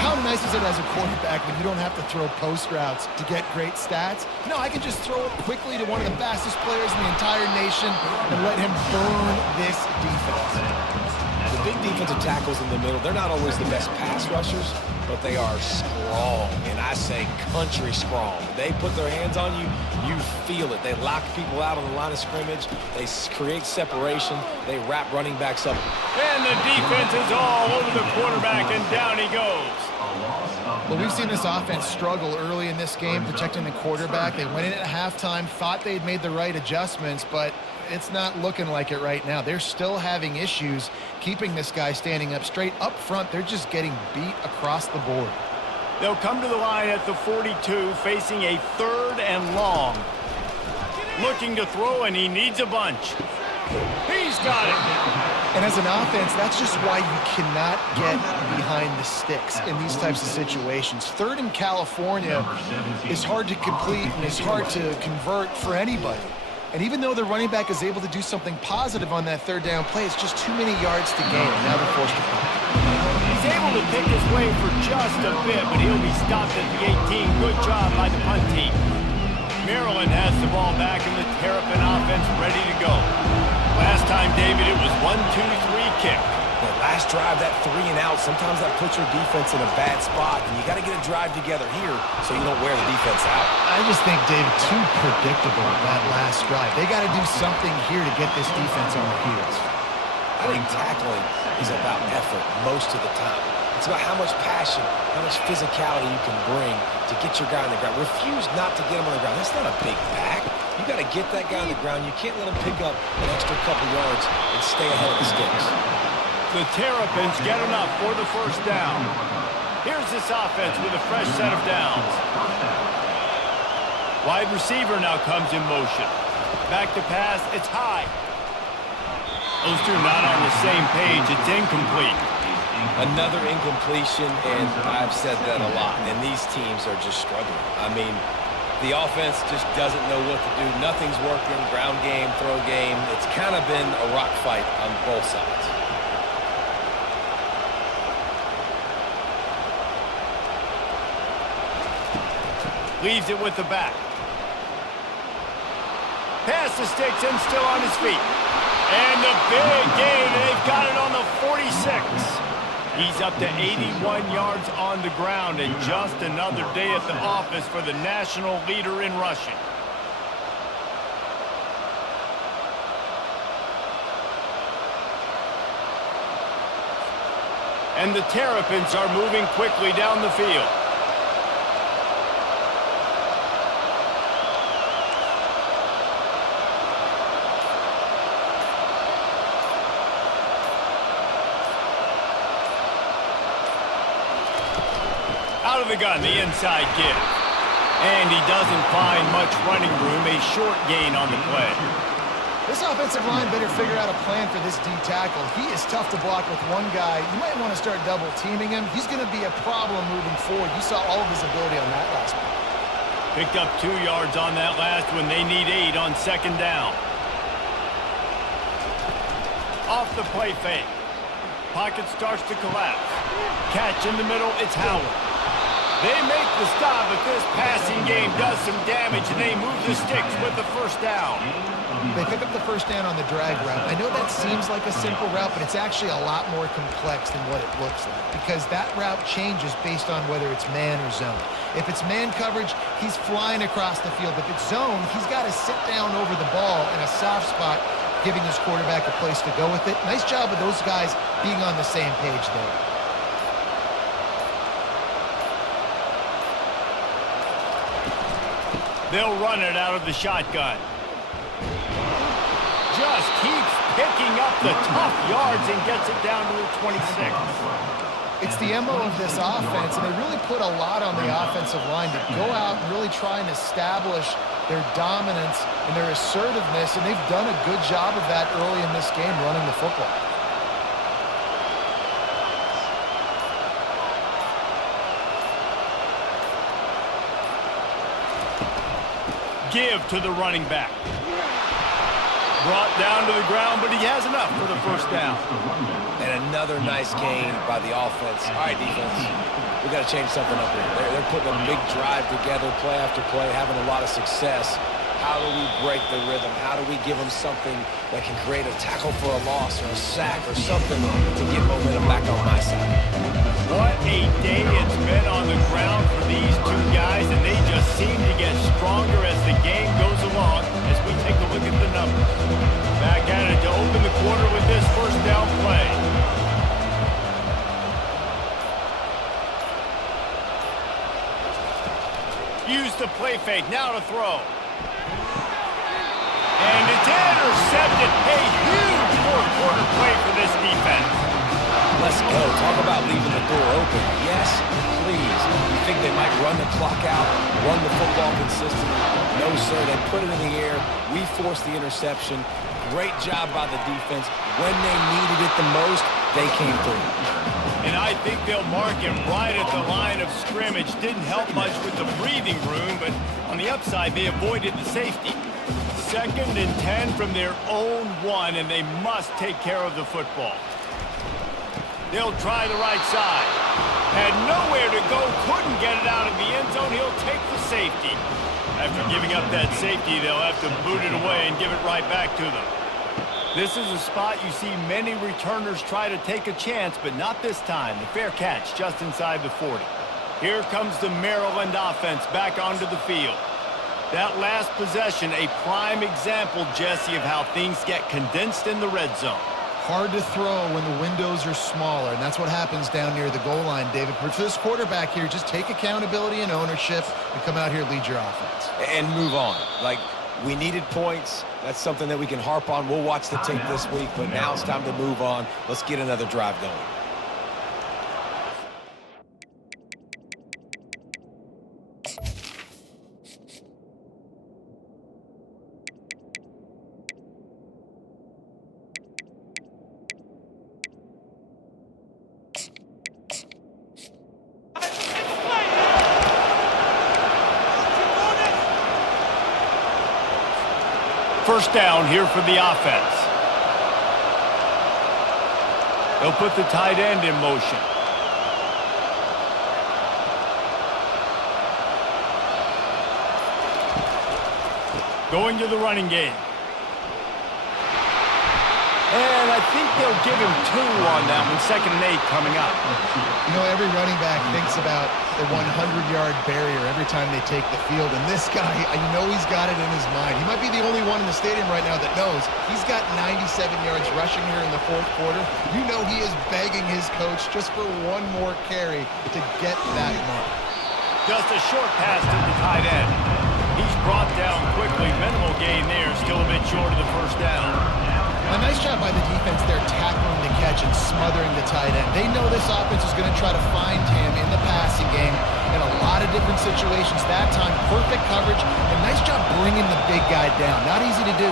How nice is it as a quarterback when you don't have to throw post routes to get great stats? No, I can just throw it quickly to one of the fastest players in the entire nation and let him burn this defense. The big defensive tackles in the middle, they're not always the best pass rushers, but they are strong, and I say country strong. They put their hands on you, you feel it. They lock people out on the line of scrimmage. They create separation. They wrap running backs up. And the defense is all over the quarterback, and down he goes. Well, we've seen this offense struggle early in this game protecting the quarterback. They went in at halftime, thought they'd made the right adjustments, but it's not looking like it right now. They're still having issues keeping this guy standing up straight. Up front, they're just getting beat across the board. They'll come to the line at the 42, facing a third and long. Looking to throw, and he needs a bunch. He's got it. And as an offense, that's just why you cannot get behind the sticks in these types of situations. Third in California is hard to complete and is hard to convert for anybody. And even though the running back is able to do something positive on that third down play, it's just too many yards to gain. Now they're forced to punt. He's able to pick his way for just a bit, but he'll be stopped at the 18. Good job by the punt team. Maryland has the ball back, and the Terrapin offense ready to go. Last time, David, it was 1-2-3 kick. That last drive, that 3 and out, sometimes that puts your defense in a bad spot, and you got to get a drive together here so you don't wear the defense out. I just think, David, too predictable that last drive. They got to do something here to get this defense on their heels. I think tackling is about effort most of the time. It's about how much passion, how much physicality you can bring to get your guy on the ground. Refuse not to get him on the ground. That's not a big pack. You got to get that guy on the ground. You can't let him pick up an extra couple yards and stay ahead of the sticks. The Terrapins get enough for the first down. Here's this offense with a fresh set of downs. Wide receiver now comes in motion. Back to pass, it's high. Those two not on the same page. It's incomplete. Another incompletion, and I've said that a lot, and these teams are just struggling. I mean, the offense just doesn't know what to do. Nothing's working, ground game, throw game. It's kind of been a rock fight on both sides. Leaves it with the back. Pass the sticks and still on his feet. And the big gain, they've got it on the 46. He's up to 81 yards on the ground, and just another day at the office for the national leader in rushing. And the Terrapins are moving quickly down the field. Out of the gun, the inside give. And he doesn't find much running room, a short gain on the play. This offensive line better figure out a plan for this D tackle. He is tough to block with one guy. You might want to start double teaming him. He's going to be a problem moving forward. You saw all of his ability on that last one. Picked up 2 yards on that last one. They need 8 on second down. Off the play fake. Pocket starts to collapse. Catch in the middle, it's Howard. They make the stop, but this passing game does some damage, and they move the sticks with the first down. They pick up the first down on the drag route. I know that seems like a simple route, but it's actually a lot more complex than what it looks like because that route changes based on whether it's man or zone. If it's man coverage, he's flying across the field. If it's zone, he's got to sit down over the ball in a soft spot, giving his quarterback a place to go with it. Nice job of those guys being on the same page there. They'll run it out of the shotgun. Just keeps picking up the tough yards and gets it down to the 26. It's the MO of this offense, and they really put a lot on the offensive line to go out and really try and establish their dominance and their assertiveness, and they've done a good job of that early in this game running the football. Give to the running back. Brought down to the ground, but he has enough for the first down. And another nice gain by the offense. All right, defense, we got to change something up here. They're putting a big drive together, play after play, having a lot of success. How do we break the rhythm? How do we give them something that can create a tackle for a loss or a sack or something to get momentum back on my side? What a day it's been on the ground for these two guys, and they just seem to get stronger as the game goes along as we take a look at the numbers. Back at it to open the quarter with this first down play. Use the play fake, now to throw. And it's intercepted. A huge fourth quarter play for this defense. Let's go. Talk about leaving the door open. Yes, please. You think they might run the clock out, run the football consistently? No, sir. They put it in the air. We forced the interception. Great job by the defense. When they needed it the most, they came through. And I think they'll mark him right at the line of scrimmage. Didn't help much with the breathing room, but on the upside, they avoided the safety. 2nd and 10 from their own 1, and they must take care of the football. They'll try the right side. Had nowhere to go, couldn't get it out of the end zone. He'll take the safety. After giving up that safety, they'll have to boot it away and give it right back to them. This is a spot you see many returners try to take a chance, but not this time. The fair catch just inside the 40. Here comes the Maryland offense back onto the field. That last possession, a prime example, Jesse, of how things get condensed in the red zone. Hard to throw when the windows are smaller, and that's what happens down near the goal line, David. But for this quarterback here, just take accountability and ownership and come out here and lead your offense. And move on. Like, we needed points. That's something that we can harp on. We'll watch the tape this week, but now it's time to move on. Let's get another drive going. First down here for the offense. They'll put the tight end in motion. Going to the running game. And I think they'll give him 2 on that one. 2nd and 8 coming up. You know, every running back thinks about the 100-yard barrier every time they take the field. And this guy, I know he's got it in his mind. He might be the only one in the stadium right now that knows he's got 97 yards rushing here in the 4th quarter. You know he is begging his coach just for one more carry to get that mark. Just a short pass to the tight end. He's brought down quickly. Minimal gain there. Still a bit short of the first down. A nice job by the defense there tackling the catch and smothering the tight end. They know this offense is going to try to find him in the passing game in a lot of different situations. That time, perfect coverage, and nice job bringing the big guy down. Not easy to do.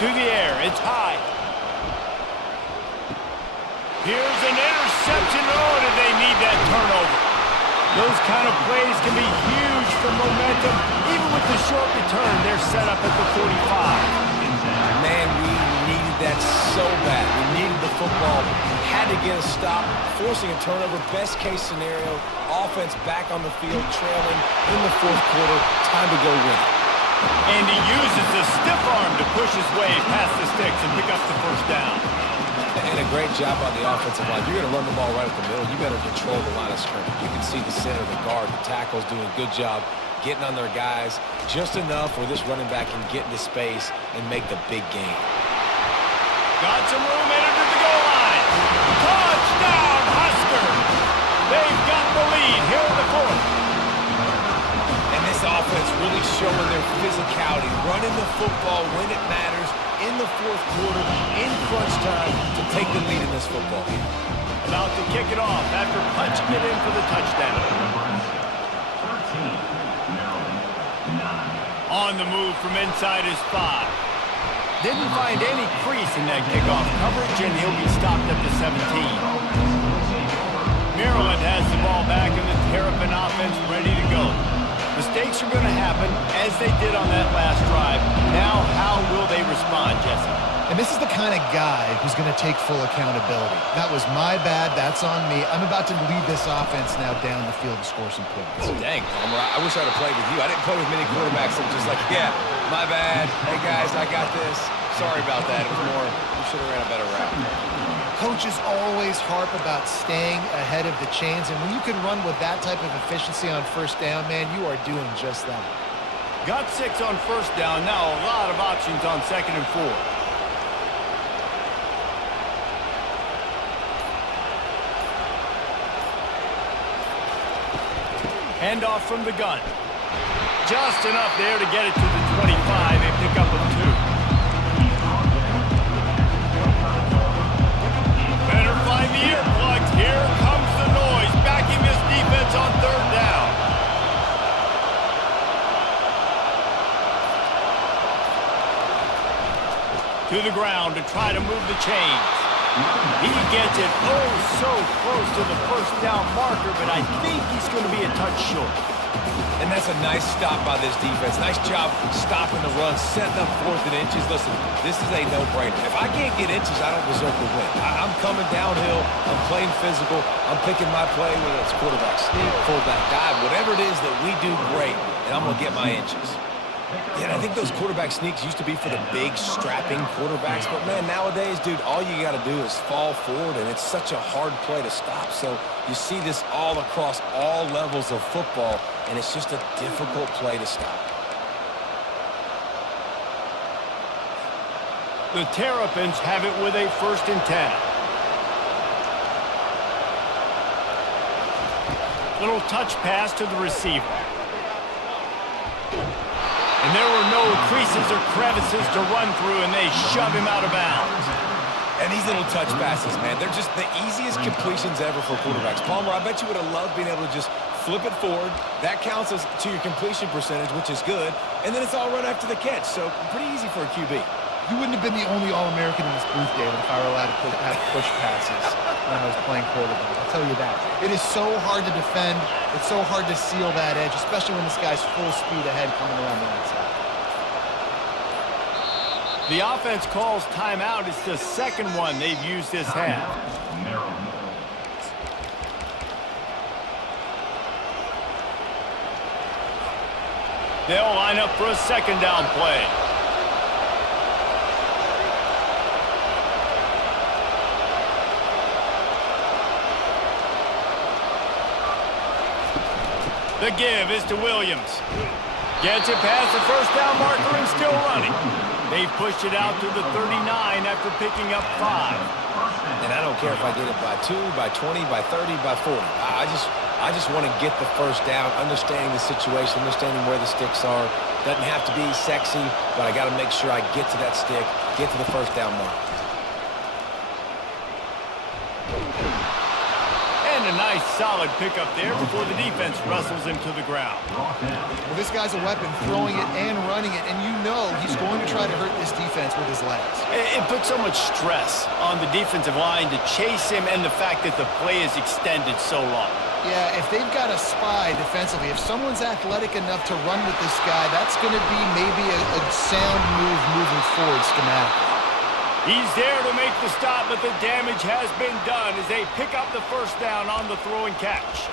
To the air, it's high. Here's an interception. Oh, did they need that turnover? Those kind of plays can be huge for momentum. Even with the short return, they're set up at the 45. Man, we needed that so bad. We needed the football. Had to get a stop, forcing a turnover. Best case scenario, offense back on the field, trailing in the fourth quarter. Time to go win it. And he uses the stiff arm to push his way past the sticks and pick up the first down. And a great job on the offensive line. You're going to run the ball right up the middle. You better control the line of scrimmage. You can see the center, the guard, the tackles doing a good job getting on their guys just enough where this running back can get into space and make the big game. Got some room headed to the goal line. Touchdown, Huskers! They've got the lead here in the fourth. And this offense really showing their physicality, running the football when it matters, in the fourth quarter, in crunch time, to take the lead in this football game. About to kick it off after punching it in for the touchdown. Nebraska 13, Maryland 9. On the move from inside his 5. Didn't find any crease in that kickoff coverage, and he'll be stopped at the 17. Maryland has the ball back, and the Terrapin offense ready to go. Mistakes are going to happen, as they did on that last drive. Now, how will they respond, Jesse? And this is the kind of guy who's going to take full accountability. That was my bad. That's on me. I'm about to lead this offense now down the field to score some points. Oh, dang, Palmer. I wish I'd have played with you. I didn't play with many quarterbacks that were just like, yeah, my bad. Hey, guys, I got this. Sorry about that. It was more, we should have ran a better route. Coaches always harp about staying ahead of the chains, and when you can run with that type of efficiency on first down, man, you are doing just that. Got 6 on first down. Now a lot of options on 2nd and 4. Handoff from the gun. Just enough there to get it to the 25. A pickup of 2. Better find the earplugs. Here comes the noise, backing this defense on 3rd down. To the ground to try to move the chains. He gets it oh so close to the first down marker, but I think he's going to be a touch short. And that's a nice stop by this defense. Nice job stopping the run, setting up 4th and inches. Listen, this is a no-brainer. If I can't get inches, I don't deserve to win. I'm coming downhill. I'm playing physical. I'm picking my play, whether it's quarterback sneak, fullback dive, whatever it is that we do great, and I'm going to get my inches. Yeah, I think those quarterback sneaks used to be for the big, strapping quarterbacks. But, man, nowadays, dude, all you got to do is fall forward, and it's such a hard play to stop. So you see this all across all levels of football, and it's just a difficult play to stop. The Terrapins have it with a 1st and 10. Little touch pass to the receiver. And there were no creases or crevices to run through, and they shove him out of bounds. And these little touch passes, man, they're just the easiest completions ever for quarterbacks. Palmer, I bet you would have loved being able to just flip it forward. That counts as to your completion percentage, which is good. And then it's all run after the catch, so pretty easy for a QB. You wouldn't have been the only All-American in this booth, David, if I were allowed to have push passes when I was playing quarterback. I'll tell you that. It is so hard to defend. It's so hard to seal that edge, especially when this guy's full speed ahead coming around the outside. The offense calls timeout. It's the 2nd one they've used this half. They'll line up for a 2nd down play. The give is to Williams. Gets it past the 1st down marker and still running. They've pushed it out to the 39 after picking up 5. And I don't care if I get it by 2, by 20, by 30, by 40. I just want to get the first down, understanding the situation, understanding where the sticks are. Doesn't have to be sexy, but I got to make sure I get to that stick, get to the first down mark. And a nice solid pickup there before the defense wrestles him to the ground. Well, this guy's a weapon, throwing it and running it, and you know he's going to try to hurt this defense with his legs. It puts so much stress on the defensive line to chase him and the fact that the play is extended so long. Yeah, if they've got a spy defensively, if someone's athletic enough to run with this guy, that's going to be maybe a sound move moving forward schematically. He's there to make the stop, but the damage has been done as they pick up the first down on the throw and catch.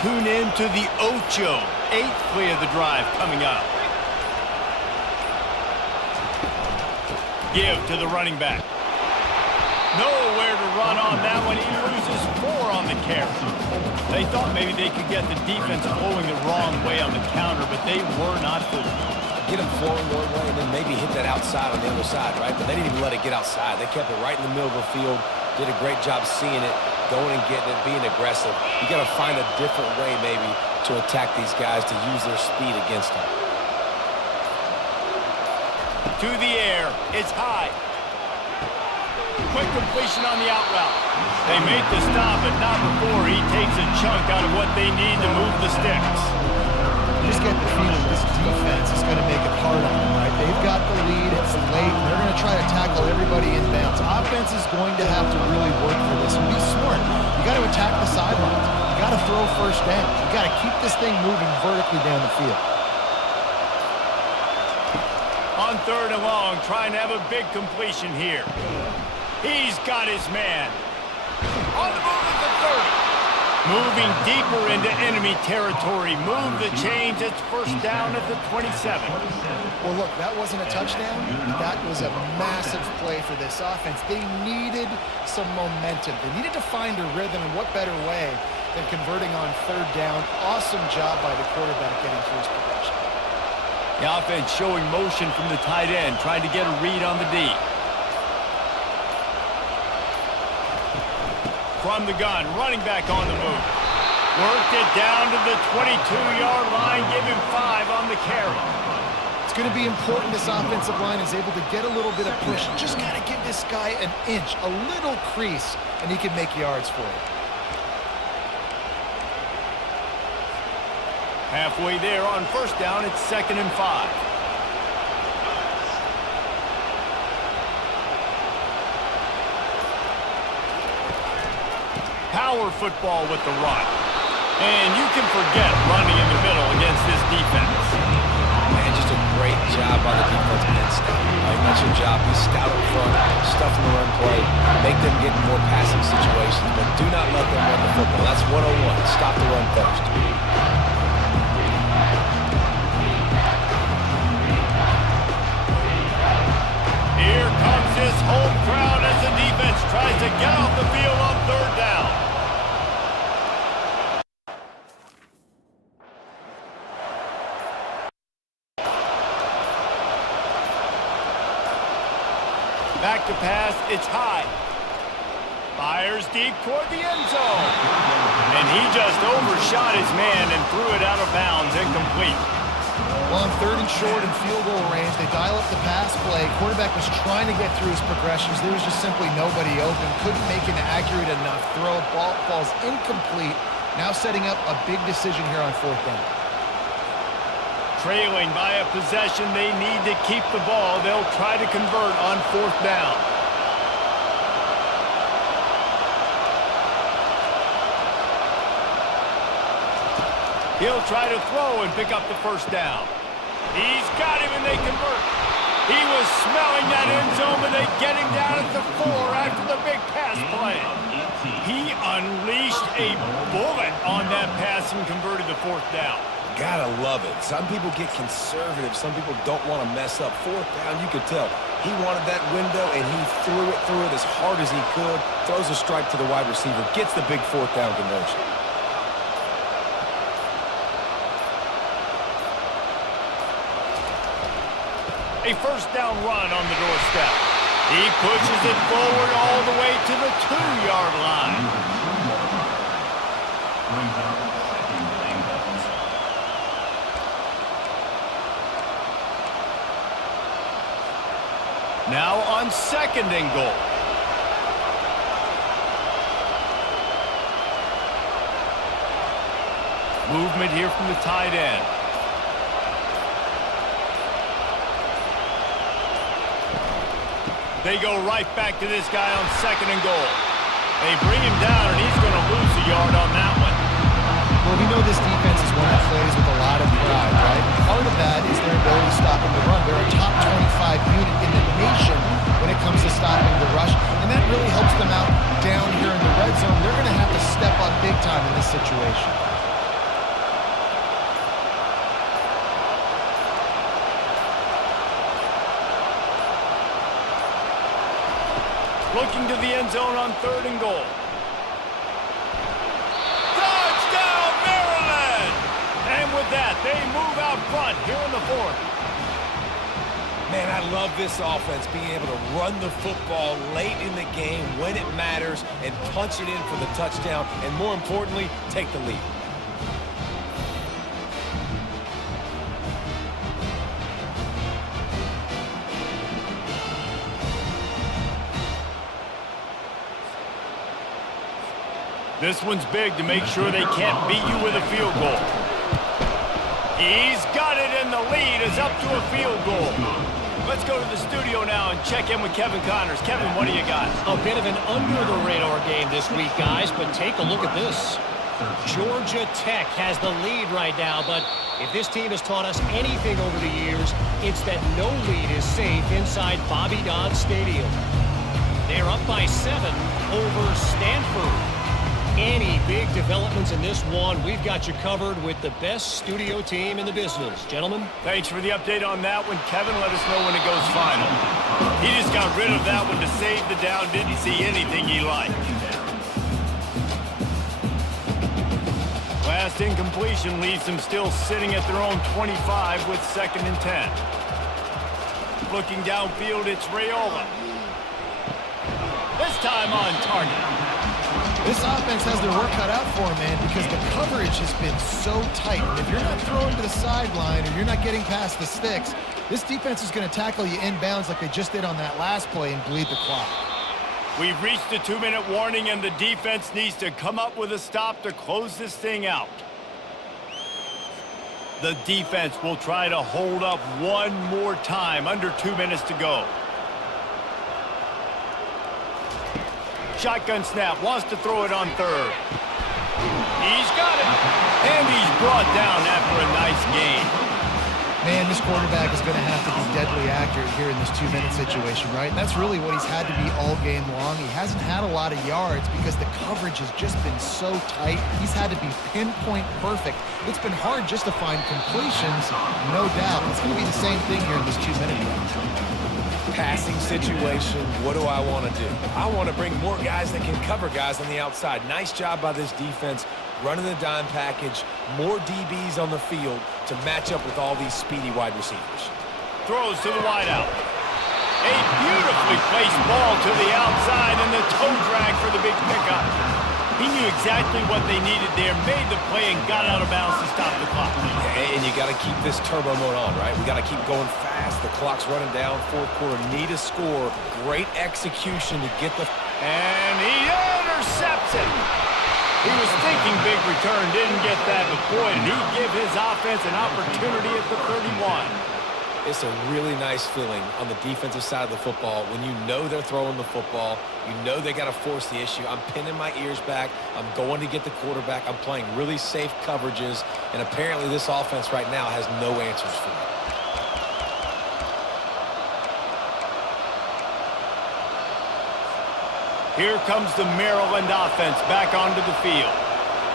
Tune in to the Ocho. 8th play of the drive coming up. Give to the running back. Nowhere to run on that one. He loses 4 on the carry. They thought maybe they could get the defense pulling the wrong way on the counter, but they were not fooled. Get them flowing one way and then maybe hit that outside on the other side, right? But they didn't even let it get outside. They kept it right in the middle of the field, did a great job seeing it, going and getting it, being aggressive. You got to find a different way maybe to attack these guys, to use their speed against them. To the air. It's high. Quick completion on the out route. They make the stop, but not before he takes a chunk out of what they need to move the sticks. You just get the feeling this defense is going to make it hard on them, right? They've got the lead. It's late. They're going to try to tackle everybody inbounds. Offense is going to have to really work for this and be smart. You got to attack the sidelines. You got to throw first down. You got to keep this thing moving vertically down the field. On 3rd and long, trying to have a big completion here. He's got his man. On the move at the 30. Moving deeper into enemy territory. Move the chains. It's first down at the 27. Well, look, that wasn't a touchdown. That was a massive play for this offense. They needed some momentum. They needed to find a rhythm, and what better way than converting on 3rd down. Awesome job by the quarterback getting through his progression. The offense showing motion from the tight end, trying to get a read on the D. From the gun, running back on the move. Worked it down to the 22-yard line, give him 5 on the carry. It's going to be important this offensive line is able to get a little bit of push. Just got to give this guy an inch, a little crease, and he can make yards for it. Halfway there on first down, it's 2nd and 5. Power football with the run. And you can forget running in the middle against this defense. Man, just a great job by the defense being stout. Right, that's your job. Be stout up front, stuff in the run play, make them get in more passing situations, but do not let them run the football. That's 101. Stop the run first. Here comes this home crowd as the defense tries to get off the field on 3rd down. Back to pass, it's high. Fires deep toward the end zone. And he just overshot his man and threw it out of bounds, incomplete. Well, on 3rd and short and field goal range, they dial up the pass play. Quarterback was trying to get through his progressions. There was just simply nobody open. Couldn't make an accurate enough throw. Ball falls incomplete. Now setting up a big decision here on 4th down. Trailing by a possession, they need to keep the ball. They'll try to convert on 4th down. He'll try to throw and pick up the first down. He's got him and they convert. He was smelling that end zone, but they get him down at the 4 after the big pass play. He unleashed a bullet on that pass and converted the 4th down. Gotta love it. Some people get conservative. Some people don't want to mess up. 4th down, you could tell. He wanted that window, and he threw it as hard as he could. Throws a strike to the wide receiver. Gets the big fourth down conversion. A first down run on the doorstep. He pushes it forward all the way to the 2-yard line. Brings up second and goal. Now on second and goal. Movement here from the tight end. They go right back to this guy on second and goal. They bring him down, and he's going to lose a yard on that one. Well, we know this defense is one that plays with a lot of pride, right? Part of that is their ability to stop the run. They're a top 25 unit in the nation when it comes to stopping the rush, and that really helps them out down here in the red zone. They're going to have to step up big time in this situation. Looking to the end zone on third and goal. Touchdown, Maryland! And with that, they move out front here in the fourth. Man, I love this offense, being able to run the football late in the game when it matters and punch it in for the touchdown, and more importantly, take the lead. This one's big to make sure they can't beat you with a field goal. He's got it, and the lead is up to a field goal. Let's go to the studio now and check in with Kevin Connors. Kevin, what do you got? A bit of an under-the-radar game this week, guys, but take a look at this. Georgia Tech has the lead right now, but if this team has taught us anything over the years, it's that no lead is safe inside Bobby Dodd Stadium. They're up by 7 over Stanford. Any big developments in this one, we've got you covered with the best studio team in the business. Gentlemen? Thanks for the update on that one. Kevin, let us know when it goes final. He just got rid of that one to save the down. Didn't see anything he liked. Last incompletion leaves them still sitting at their own 25 with 2nd and 10. Looking downfield, it's Raiola. This time on target. This offense has their work cut out for them, man, because the coverage has been so tight. And if you're not throwing to the sideline or you're not getting past the sticks, this defense is going to tackle you inbounds like they just did on that last play and bleed the clock. We've reached the 2-minute warning, and the defense needs to come up with a stop to close this thing out. The defense will try to hold up one more time, under 2 minutes to go. Shotgun snap, wants to throw it on third. He's got it, and he's brought down after a nice gain. Man, this quarterback is going to have to be deadly accurate here in this 2-minute situation, right? And that's really what he's had to be all game long. He hasn't had a lot of yards because the coverage has just been so tight. He's had to be pinpoint perfect. It's been hard just to find completions, no doubt. It's going to be the same thing here in this 2-minute round. Passing situation, what do I want to do? I want to bring more guys that can cover guys on the outside. Nice job by this defense, running the dime package, more DBs on the field to match up with all these speedy wide receivers. Throws to the wideout. A beautifully placed ball to the outside, and the toe drag for the big pickup. He knew exactly what they needed there, made the play, and got out of bounds to stop the clock. And you got to keep this turbo mode on, right? We got to keep going fast. The clock's running down. Fourth quarter, need a score. Great execution to get the... And he intercepts it. He was thinking big return, didn't get that, but boy, did he give his offense an opportunity at the 31. It's a really nice feeling on the defensive side of the football when you know they're throwing the football. You know they got to force the issue. I'm pinning my ears back. I'm going to get the quarterback. I'm playing really safe coverages, and apparently this offense right now has no answers for it. Here comes the Maryland offense back onto the field.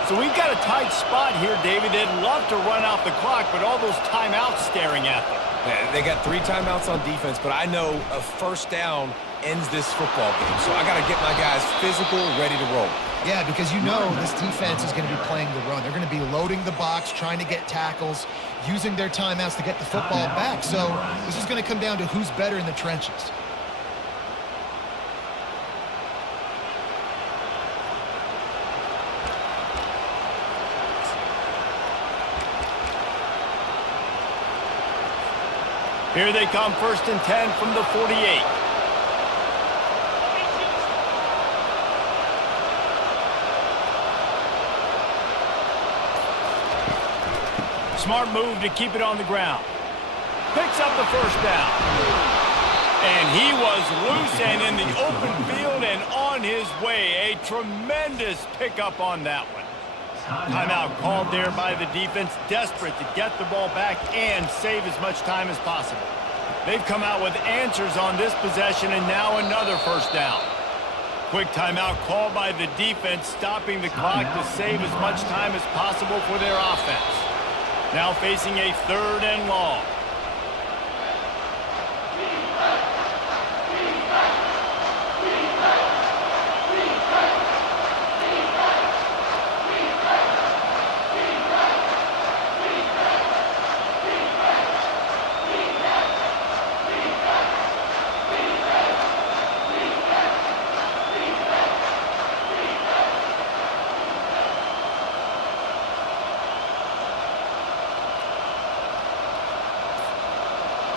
So we've got a tight spot here, David. They'd love to run out the clock, but all those timeouts staring at them. Yeah, they got 3 timeouts on defense, but I know a first down ends this football game. So I got to get my guys physical, ready to roll. Yeah, because you know this defense is going to be playing the run. They're going to be loading the box, trying to get tackles, using their timeouts to get the football back. So this is going to come down to who's better in the trenches. Here they come, 1st and 10 from the 48. Smart move to keep it on the ground. Picks up the first down. And he was loose and in the open field and on his way. A tremendous pickup on that one. Timeout called there by the defense, desperate to get the ball back and save as much time as possible. They've come out with answers on this possession, and now another first down. Quick timeout called by the defense, stopping the clock to save as much time as possible for their offense. Now facing a 3rd and long.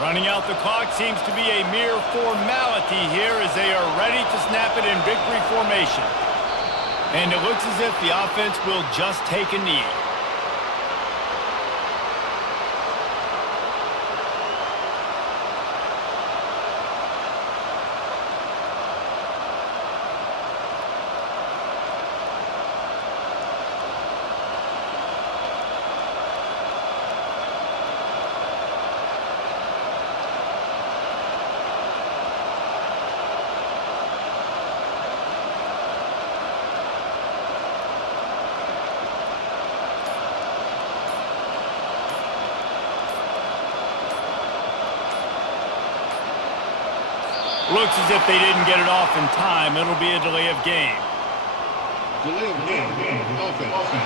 Running out the clock seems to be a mere formality here as they are ready to snap it in victory formation. And it looks as if the offense will just take a knee. Looks as if they didn't get it off in time. It'll be a delay of game. Delay of game. Offense.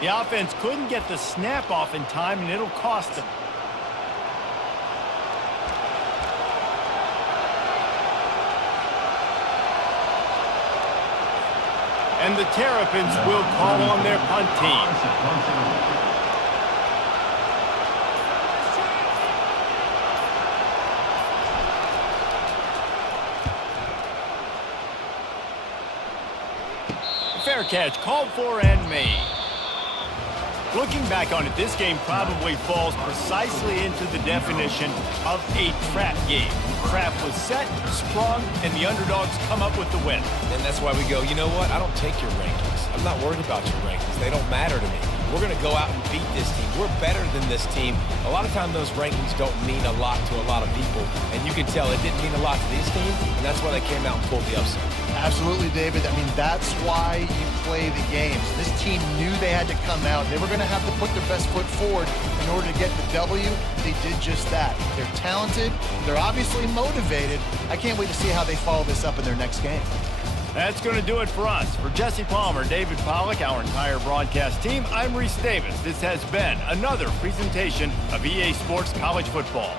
The offense couldn't get the snap off in time, and it'll cost them. And the Terrapins will call on their punt team. Fair catch, called for and made. Looking back on it, this game probably falls precisely into the definition of a trap game. Trap was set, sprung, and the underdogs come up with the win. And that's why we go, you know what? I don't take your rankings. I'm not worried about your rankings. They don't matter to me. We're going to go out and beat this team. We're better than this team. A lot of times those rankings don't mean a lot to a lot of people, and you can tell it didn't mean a lot to this team, and that's why they came out and pulled the upset. Absolutely, David. I mean, that's why you play the games. This team knew they had to come out. They were going to have to put their best foot forward in order to get the W. They did just that. They're talented. They're obviously motivated. I can't wait to see how they follow this up in their next game. That's going to do it for us. For Jesse Palmer, David Pollack, our entire broadcast team, I'm Reese Davis. This has been another presentation of EA Sports College Football.